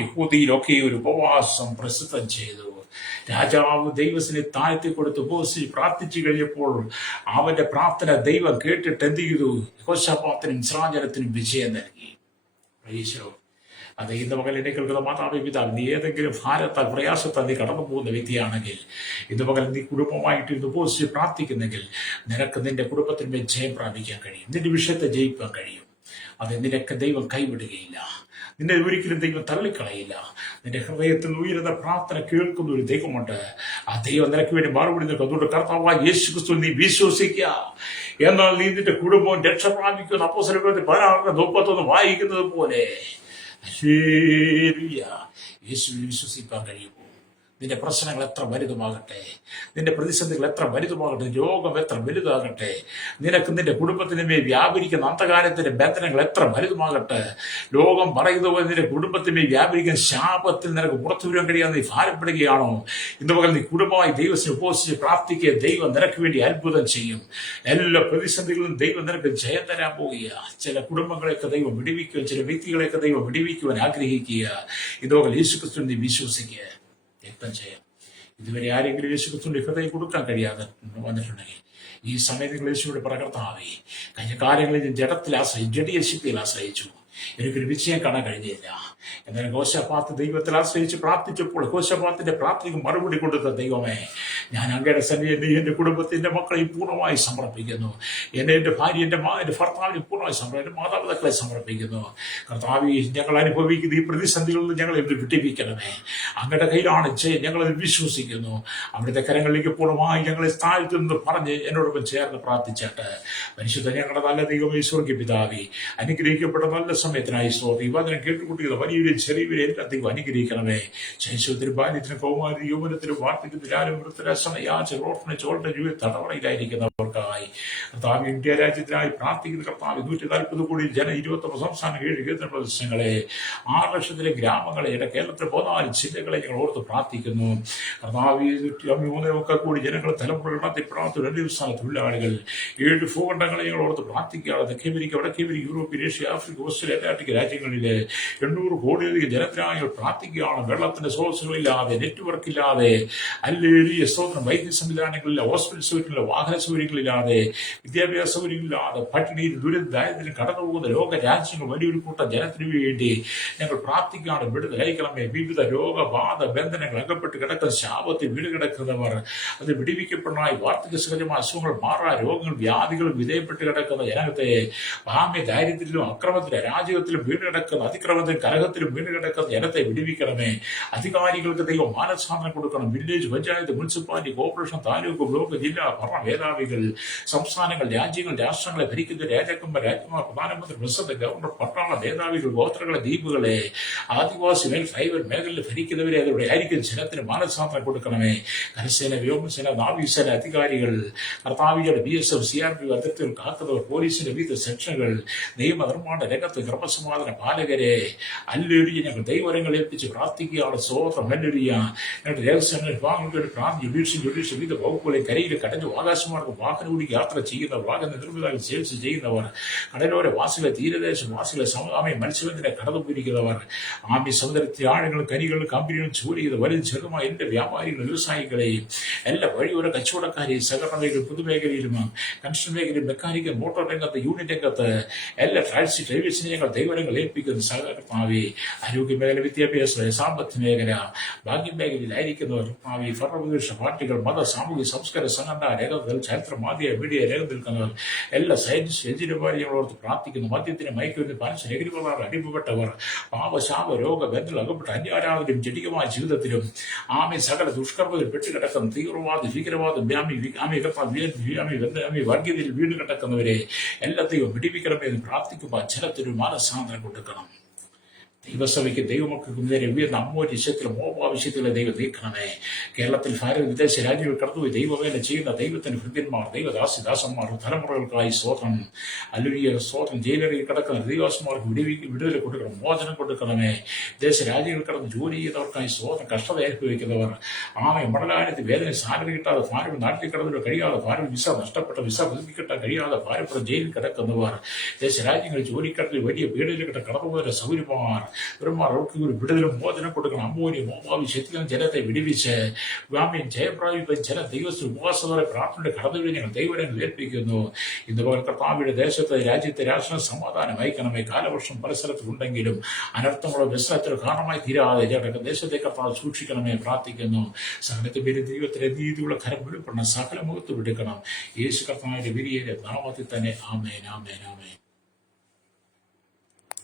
യഹൂദയിലൊക്കെ ഒരു ഉപവാസം പ്രസിദ്ധം ചെയ്തു. രാജാവ് ദൈവത്തിന് താഴ്ത്തി കൊടുത്ത് ഉപവസിച്ച് പ്രാർത്ഥിച്ചു കഴിഞ്ഞപ്പോൾ അവന്റെ പ്രാർത്ഥന ദൈവം കേട്ടിട്ട് എന്ത് ചെയ്തു? യഹോശാഫാത്തിനും ഇസ്രായേൽ ജനത്തിനും വിജയം നൽകി. അത് ഇന്ന് പകൽ എന്നെ കേൾക്കുന്ന മാതാവേ പിതാവ്, നീ ഏതെങ്കിലും ഭാരത്താൽ പ്രയാസത്താൽ നീ കടന്നു പോകുന്ന വ്യക്തിയാണെങ്കിൽ, ഇന്ന് പകൽ നീ കുടുംബമായിട്ട് ഇത് ഉപവസിച്ച് പ്രാർത്ഥിക്കുന്നെങ്കിൽ നിനക്ക് നിന്റെ കുടുംബത്തിന്മേൽ ജയം പ്രാപിക്കാൻ കഴിയും. നിന്റെ വിഷയത്തെ ജയിക്കാൻ കഴിയും. അത് നിനക്ക് ദൈവം കൈവിടുകയില്ല. നിന്നെ ഒരിക്കലും ദൈവം തള്ളിക്കളയില്ല. നിന്റെ ഹൃദയത്തിൽ ഉയരുന്ന പ്രാർത്ഥന കേൾക്കുന്ന ഒരു ദൈവമുണ്ട്. ആ ദൈവം നിനക്ക് വേണ്ടി മറുപടി നിൽക്കും. അതുകൊണ്ട് കർത്താവായ യേശുക്രിസ്തു നീ വിശ്വസിക്കുക, എന്നാൽ നീ നിന്റെ കുടുംബവും രക്ഷ പ്രാപിക്കുന്ന അപ്പോസ്തലപ്രവൃത്തി 16:31 വായിക്കുന്നത് പോലെ യേശുവിൽ വിശ്വസിക്കാൻ കഴിയുമോ? നിന്റെ പ്രശ്നങ്ങൾ എത്ര വലുതുമാകട്ടെ, നിന്റെ പ്രതിസന്ധികൾ എത്ര വലുതുമാകട്ടെ, രോഗം എത്ര വലുതാകട്ടെ, നിനക്ക് നിന്റെ കുടുംബത്തിന് മേൽ വ്യാപരിക്കുന്ന അന്ധകാരത്തിന്റെ ബന്ധനങ്ങൾ എത്ര വലുതുമാകട്ടെ, ലോകം പറയുന്നത് നിന്റെ കുടുംബത്തിന് വ്യാപരിക്കുന്ന ശാപത്തിൽ നിനക്ക് പുറത്തു വരാൻ കഴിയാതെ നീ ഭാരപ്പെടുകയാണോ? ഇന്ന് പകൽ നീ കുടുംബമായി ദൈവത്തിന് ഉപവസിച്ച് പ്രാർത്ഥിക്കുക. ദൈവം നിനക്ക് വേണ്ടി അത്ഭുതം ചെയ്യും. എല്ലാ പ്രതിസന്ധികളും ദൈവം നിനക്ക് ജയം തരാൻ പോവുക. ചില കുടുംബങ്ങളെയൊക്കെ ദൈവം വിടുവിക്കുക, ചില വ്യക്തികളെയൊക്കെ ദൈവം വിടുവിക്കുവാൻ ആഗ്രഹിക്കുക. ഇന്ന് പകൽ യേശുക്രിസ്തു നീ വിശ്വസിക്കുക, യുദ്ധം ചെയ്യാം. ഇതുവരെ ആരെങ്കിലും യേശുക്രിസ്തുവിന്റെ ഹൃദയം കൊടുക്കാൻ കഴിയാതെ വന്നിട്ടുണ്ടെങ്കിൽ ഈ സമയത്ത് നിങ്ങൾ യേശുവിടെ പ്രകൃതമാവേ. കഴിഞ്ഞ കാലങ്ങളിൽ ജഡത്തിൽ ആശ്രയിച്ചു, ജഡീയ ശക്തിയിൽ ആശ്രയിച്ചു, എനിക്കൊരു വിജയം കാണാൻ കഴിഞ്ഞില്ല. എന്നാൽ യഹോശാഫാത്ത് ദൈവത്തിൽ ആശ്രയിച്ച് പ്രാർത്ഥിച്ചപ്പോൾ യഹോശാഫാത്തിന്റെ പ്രാർത്ഥനയ്ക്ക് മറുപടി കൊടുത്ത ദൈവമേ, ഞാൻ അങ്ങയുടെ സന്നിധിയിൽ എന്റെ കുടുംബത്തിന്റെ മക്കളെ പൂർണ്ണമായി സമർപ്പിക്കുന്നു. എന്റെ ഭാര്യ, എന്റെ ഭർത്താവിനെ പൂർണ്ണമായി എന്റെ മാതാപിതാക്കളെ സമർപ്പിക്കുന്നു. കർത്താവേ, ഞങ്ങൾ അനുഭവിക്കുന്ന ഈ പ്രതിസന്ധികളിൽ നിന്ന് ഞങ്ങളെ വിട്ടിപ്പിക്കണമേ. അങ്ങയുടെ കയ്യിലാണ് ജയം, ഞങ്ങളത് വിശ്വസിക്കുന്നു. അവിടുത്തെ കരങ്ങളിലേക്ക് പൂർണ്ണമായി ഞങ്ങളെ താഴ്ത്തുന്നു പറഞ്ഞ് എന്നോടൊപ്പം ചേർന്ന് പ്രാർത്ഥിച്ചിട്ട്, പരിശുദ്ധ ഞങ്ങളുടെ നല്ല ദൈവമേ, സ്വർഗ്ഗീയ പിതാവേ, അനുഗ്രഹിക്കപ്പെട്ട നല്ല സമയത്തിനായി സ്തോത്രം. ഈ വചനം കേട്ടുകൊണ്ടിരിക്കുന്ന വലിയൊരു ചെറിയവരെ എല്ലാத்தையும் അനുഗ്രഹിക്കണമേ. ശൈശവത്തിനും ബാല്യത്തിനും കൗമാര യൗവനത്തിനും വാർദ്ധക്യത്തിലും ആരും ചോറിന്റെ ജീവിത തടവറയിലായിരിക്കുന്നവർക്കായി കർത്താവ്, ഇന്ത്യ രാജ്യത്തിനായി പ്രാർത്ഥിക്കുന്ന കർത്താവ്, 140 കോടി ജന, 29 സംസ്ഥാന 7 കേന്ദ്ര പ്രദേശങ്ങളെ, 6 ലക്ഷത്തിലെ ഗ്രാമങ്ങളെ, കേരളത്തിലെ 14 ജില്ലകളെ ഞങ്ങൾ ഓർത്ത് പ്രാർത്ഥിക്കുന്നു. കർത്താവ്, 103 കോടി ജനങ്ങൾ, തലമുറ പ്രാർത്ഥന 2 ദിവസ തൊഴിലാളികൾ, 7 ഭൂഖണ്ഡങ്ങളെ ഞങ്ങൾ ഓർത്ത് പ്രാർത്ഥിക്കുകയാണ്. തെക്കേ അമേരിക്ക, വടക്കേ America, Europe, Asia, Africa, Australia, Antarctica രാജ്യങ്ങളിലെ 800 കോടിയധികം ജനത്തിനായി പ്രാർത്ഥിക്കുകയാണ്. വെള്ളത്തിന്റെ സോഴ്സുകളില്ലാതെ, നെറ്റ്വർക്ക് ഇല്ലാതെ, അല്ലെങ്കിൽ സ്തോത്രം, വൈദ്യ സംവിധാനങ്ങളില്ല, ഹോസ്പിറ്റൽ സൗകര്യങ്ങളില്ല, വാഹന സൗകര്യങ്ങളില്ലാതെ, വിദ്യാഭ്യാസ സൗകര്യങ്ങളില്ലാതെ, പട്ടിണിയിൽ ദുരിതദാരിദ്ര്യം കടന്നു പോകുന്ന ലോക രാജ്യങ്ങൾ വലിയൊരു കൂട്ടം ജനത്തിനു വേണ്ടി ഞങ്ങൾ പ്രാർത്ഥിക്കുകയാണ്. വിടുതലയിക്കണമേ. വിവിധ രോഗബാധ ബന്ധനങ്ങൾ അകപ്പെട്ട് കിടക്കുന്ന ശാപത്തിൽ വീട് കിടക്കുന്നവർ അത് വിടിവിക്കപ്പെടാനായി, വാർദ്ധക്യ സഹജമായ അസുഖങ്ങൾ, മാറാ രോഗങ്ങൾ, വ്യാധികളും വിധേയപ്പെട്ട് കിടക്കുന്ന ജനത്തെ, ദാരിദ്ര്യത്തിലും അക്രമത്തിലും അരാജകത്തിലും വീട് കിടക്കുന്ന, അതിക്രമത്തിലും കലഹത്തിലും വീട് കിടക്കുന്ന ജനത്തെ വിടിവിക്കണമേ. അധികാരികൾക്ക് ദൈവം മാനസാന്തരം കൊടുക്കണം. Village, panchayat, municipality, corporation, taluk, block, ജില്ലാ ഭരണ മേധാവികൾ, സംസ്ഥാനങ്ങൾ, രാജ്യങ്ങൾ, രാഷ്ട്രങ്ങളെ ഭരിക്കുന്ന രാജാക്കന്മാർ, രാജ്യമാർ, പ്രധാനമന്ത്രി, പ്രസിഡന്റ്, ഗവർണർ, പട്ടാള മേധാവികൾ, ഗോത്രങ്ങളെ, ദ്വീപുകളെ, ആദിവാസി ട്രൈബൽ മേഖലയിൽ ഭരിക്കുന്നവരെ അതോടെ ആയിരിക്കും ജനത്തിന് മാനസാന്തരം കൊടുക്കണമേ. കരസേന, വ്യോമസേന, നാവികസേന അധികാരികൾ, കർത്താവിയുടെ BSF, CRP അതിർത്തികൾ കാക്കുന്നവർ, പോലീസിന്റെ വിവിധ സെക്ഷനുകൾ, നിയമനിർമ്മാണ രംഗത്ത് ക്രമസമാധാന പാലകരെ, ഹല്ലേലൂയ, ഞങ്ങൾ ദൈവവരങ്ങൾ ഏൽപ്പിച്ച് പ്രാർത്ഥിക്കുകയാണ്. സ്തോത്രം, ഹല്ലേലൂയ. ഞങ്ങളുടെ രഹസ്യങ്ങൾ വിഭാഗങ്ങൾക്ക് പ്രാർത്ഥിച്ചു വീഴ്ച വിവിധ വകുപ്പുകളെ കരയിൽ കടഞ്ഞു ആകാശമാർഗം വാഹനം ഓടി യാത്ര ചെയ്യുന്നവർ, വാഹന നിർമ്മിതാക്കൾ സെയിൽസ് ചെയ്യുന്നവർ, കടലോര വാസികളെ, തീരദേശ വാസികളെ, മത്സ്യബന്ധനെ കടന്നുപോയിരിക്കുന്നവർ, സമുദ്രത്തിലെ ആഴങ്ങൾ, കരികൾ, കമ്പനികൾ, ജോലി ചെയ്ത വലുതും ചെറുതുമായ എൻ്റെ വ്യാപാരികൾ, വ്യവസായികളെയും എല്ലാ വഴിയോര കച്ചവടക്കാരെയും, സഹകരണ മേഖലയിൽ, പൊതുമേഖലയിലും, കൺസ്ട്രക്ഷൻ മേഖലയിൽ, മെക്കാനിക്കൽ, മോട്ടോർ രംഗത്ത്, യൂണിറ്റ് രംഗത്ത് എല്ലാ ടാക്സി ഡ്രൈവേഴ്സിനെ ഞങ്ങൾ ദൈവങ്ങൾ ഏൽപ്പിക്കുന്ന സഹകരണമാവി, ആരോഗ്യ മേഖല, വിദ്യാഭ്യാസ, സാമ്പത്തിക മേഖല, ഭാഗ്യ മേഖലയിലായിരിക്കുന്നവർ ഭരണവിപക്ഷ പാർട്ടികൾ, മത, സാമൂഹിക, സംസ്കാര സംഘടന രംഗങ്ങൾ, ചരിത്ര, മാധ്യമ, മീഡിയ രംഗത്ത് നിൽക്കുന്നവർ, എല്ലാ സയൻസ് എഞ്ചിനീയർമാരെ ഞങ്ങളോർത്ത് പ്രാർത്ഥിക്കുന്നു. മദ്യത്തിന്, മയക്കുവിന്, പാൻസ്, ലഹരിപദാർത്ഥ അടിമപ്പെട്ടവർ, പാപശാപ, രോഗ, ബന്ധങ്ങൾ അകപ്പെട്ട അന്യാരാധനയിലും ജടികമായ ജീവിതത്തിലും സകല ദുഷ്കർമ്മത്തിൽ പെട്ടുകിടക്കുന്ന തീവ്രവാദ, ഭീകരവാദം, വർഗീയതയിൽ വീട് കിടക്കുന്നവരെ എല്ലാത്തെയും വിടിവിക്കണമെന്ന് പ്രാർത്ഥിക്കുമ്പോൾ ജനത്തിനൊരു മാനസാന്തരം കൊടുക്കണം. ദൈവസഭയ്ക്ക്, ദൈവമക്കൾക്കും നേരെ ഉയർന്ന അമ്മോരിശത്തിലും മോപാവിശ്യത്തിലെ ദൈവം നീക്കണമേ. കേരളത്തിൽ ഭാരത വിദേശ രാജ്യങ്ങൾ കടന്നുപോയി ദൈവവേല ചെയ്യുന്ന ദൈവത്തിന് ഹൃദ്യന്മാർ, ദൈവദാസിദാസന്മാർ, തലമുറകൾക്കായി സ്തോത്രം. അല്ലുരിയ സ്തോത്രം. ജയിലറിൽ കിടക്കുന്ന ദൈവദാസന്മാർക്ക് വിടുതൽ കൊടുക്കണം, മോചനം കൊടുക്കണമേ. വിദേശ രാജ്യങ്ങൾ കടന്ന് ജോലി ചെയ്യുന്നവർക്കായി സ്തോത്രം. കഷ്ടത അനുഭവിക്കുന്നവർ, മടലായത്തിൽ വേദന, സാലറി കിട്ടാതെ ഭാരം, നാട്ടിൽ കടന്നു കഴിയാതെ ഭാരം, വിസ നഷ്ടപ്പെട്ട, വിസ പുതുക്കി കിട്ടാൻ കഴിയാതെ ഭാരപ്പെട്ട ജയിലിൽ കിടക്കുന്നവർ, വിദേശ രാജ്യങ്ങളിൽ ജോലിക്കടത്തിൽ വലിയ വീടുകളിൽ കടന്നുപോയ സൗകര്യമാർ അവർക്ക് ഒരു വിടുതലും മോചനം കൊടുക്കണം. അമ്മോനി മോമാവി ശക്തികളും ജനത്തെ വിടിവിച്ച് ജയപ്രാപിപ്പൻ ജന ദൈവത്തിൽ ഉപവാസത്തോടെ പ്രാർത്ഥനയുടെ കടന്നുവഴി ഞങ്ങൾ ദൈവങ്ങൾ ഏൽപ്പിക്കുന്നു. ഇന്ന് കർത്താവിയുടെ ദേശത്തെ, രാജ്യത്തെ, രാഷ്ട്രം സമാധാനം അയക്കണമേ. കാലവർഷം പല സ്ഥലത്തുണ്ടെങ്കിലും അനർത്ഥങ്ങളോ വ്യസനത്തിനോ കാരണമായി തീരാതെ ഞങ്ങളുടെ ദേശത്തെ കർത്താവ് സൂക്ഷിക്കണമേ പ്രാർത്ഥിക്കുന്നു. സകലത്തെ പേര് ദൈവത്തിലെ നീതിയുള്ള കരം വെളിപ്പെടണം, സകല മുഖത്ത് വിടുക്കണം. യേശു കർത്താവിന്റെ വലിയ നാമത്തിൽ തന്നെ. ആമേൻ, ആമേൻ, ആമേൻ.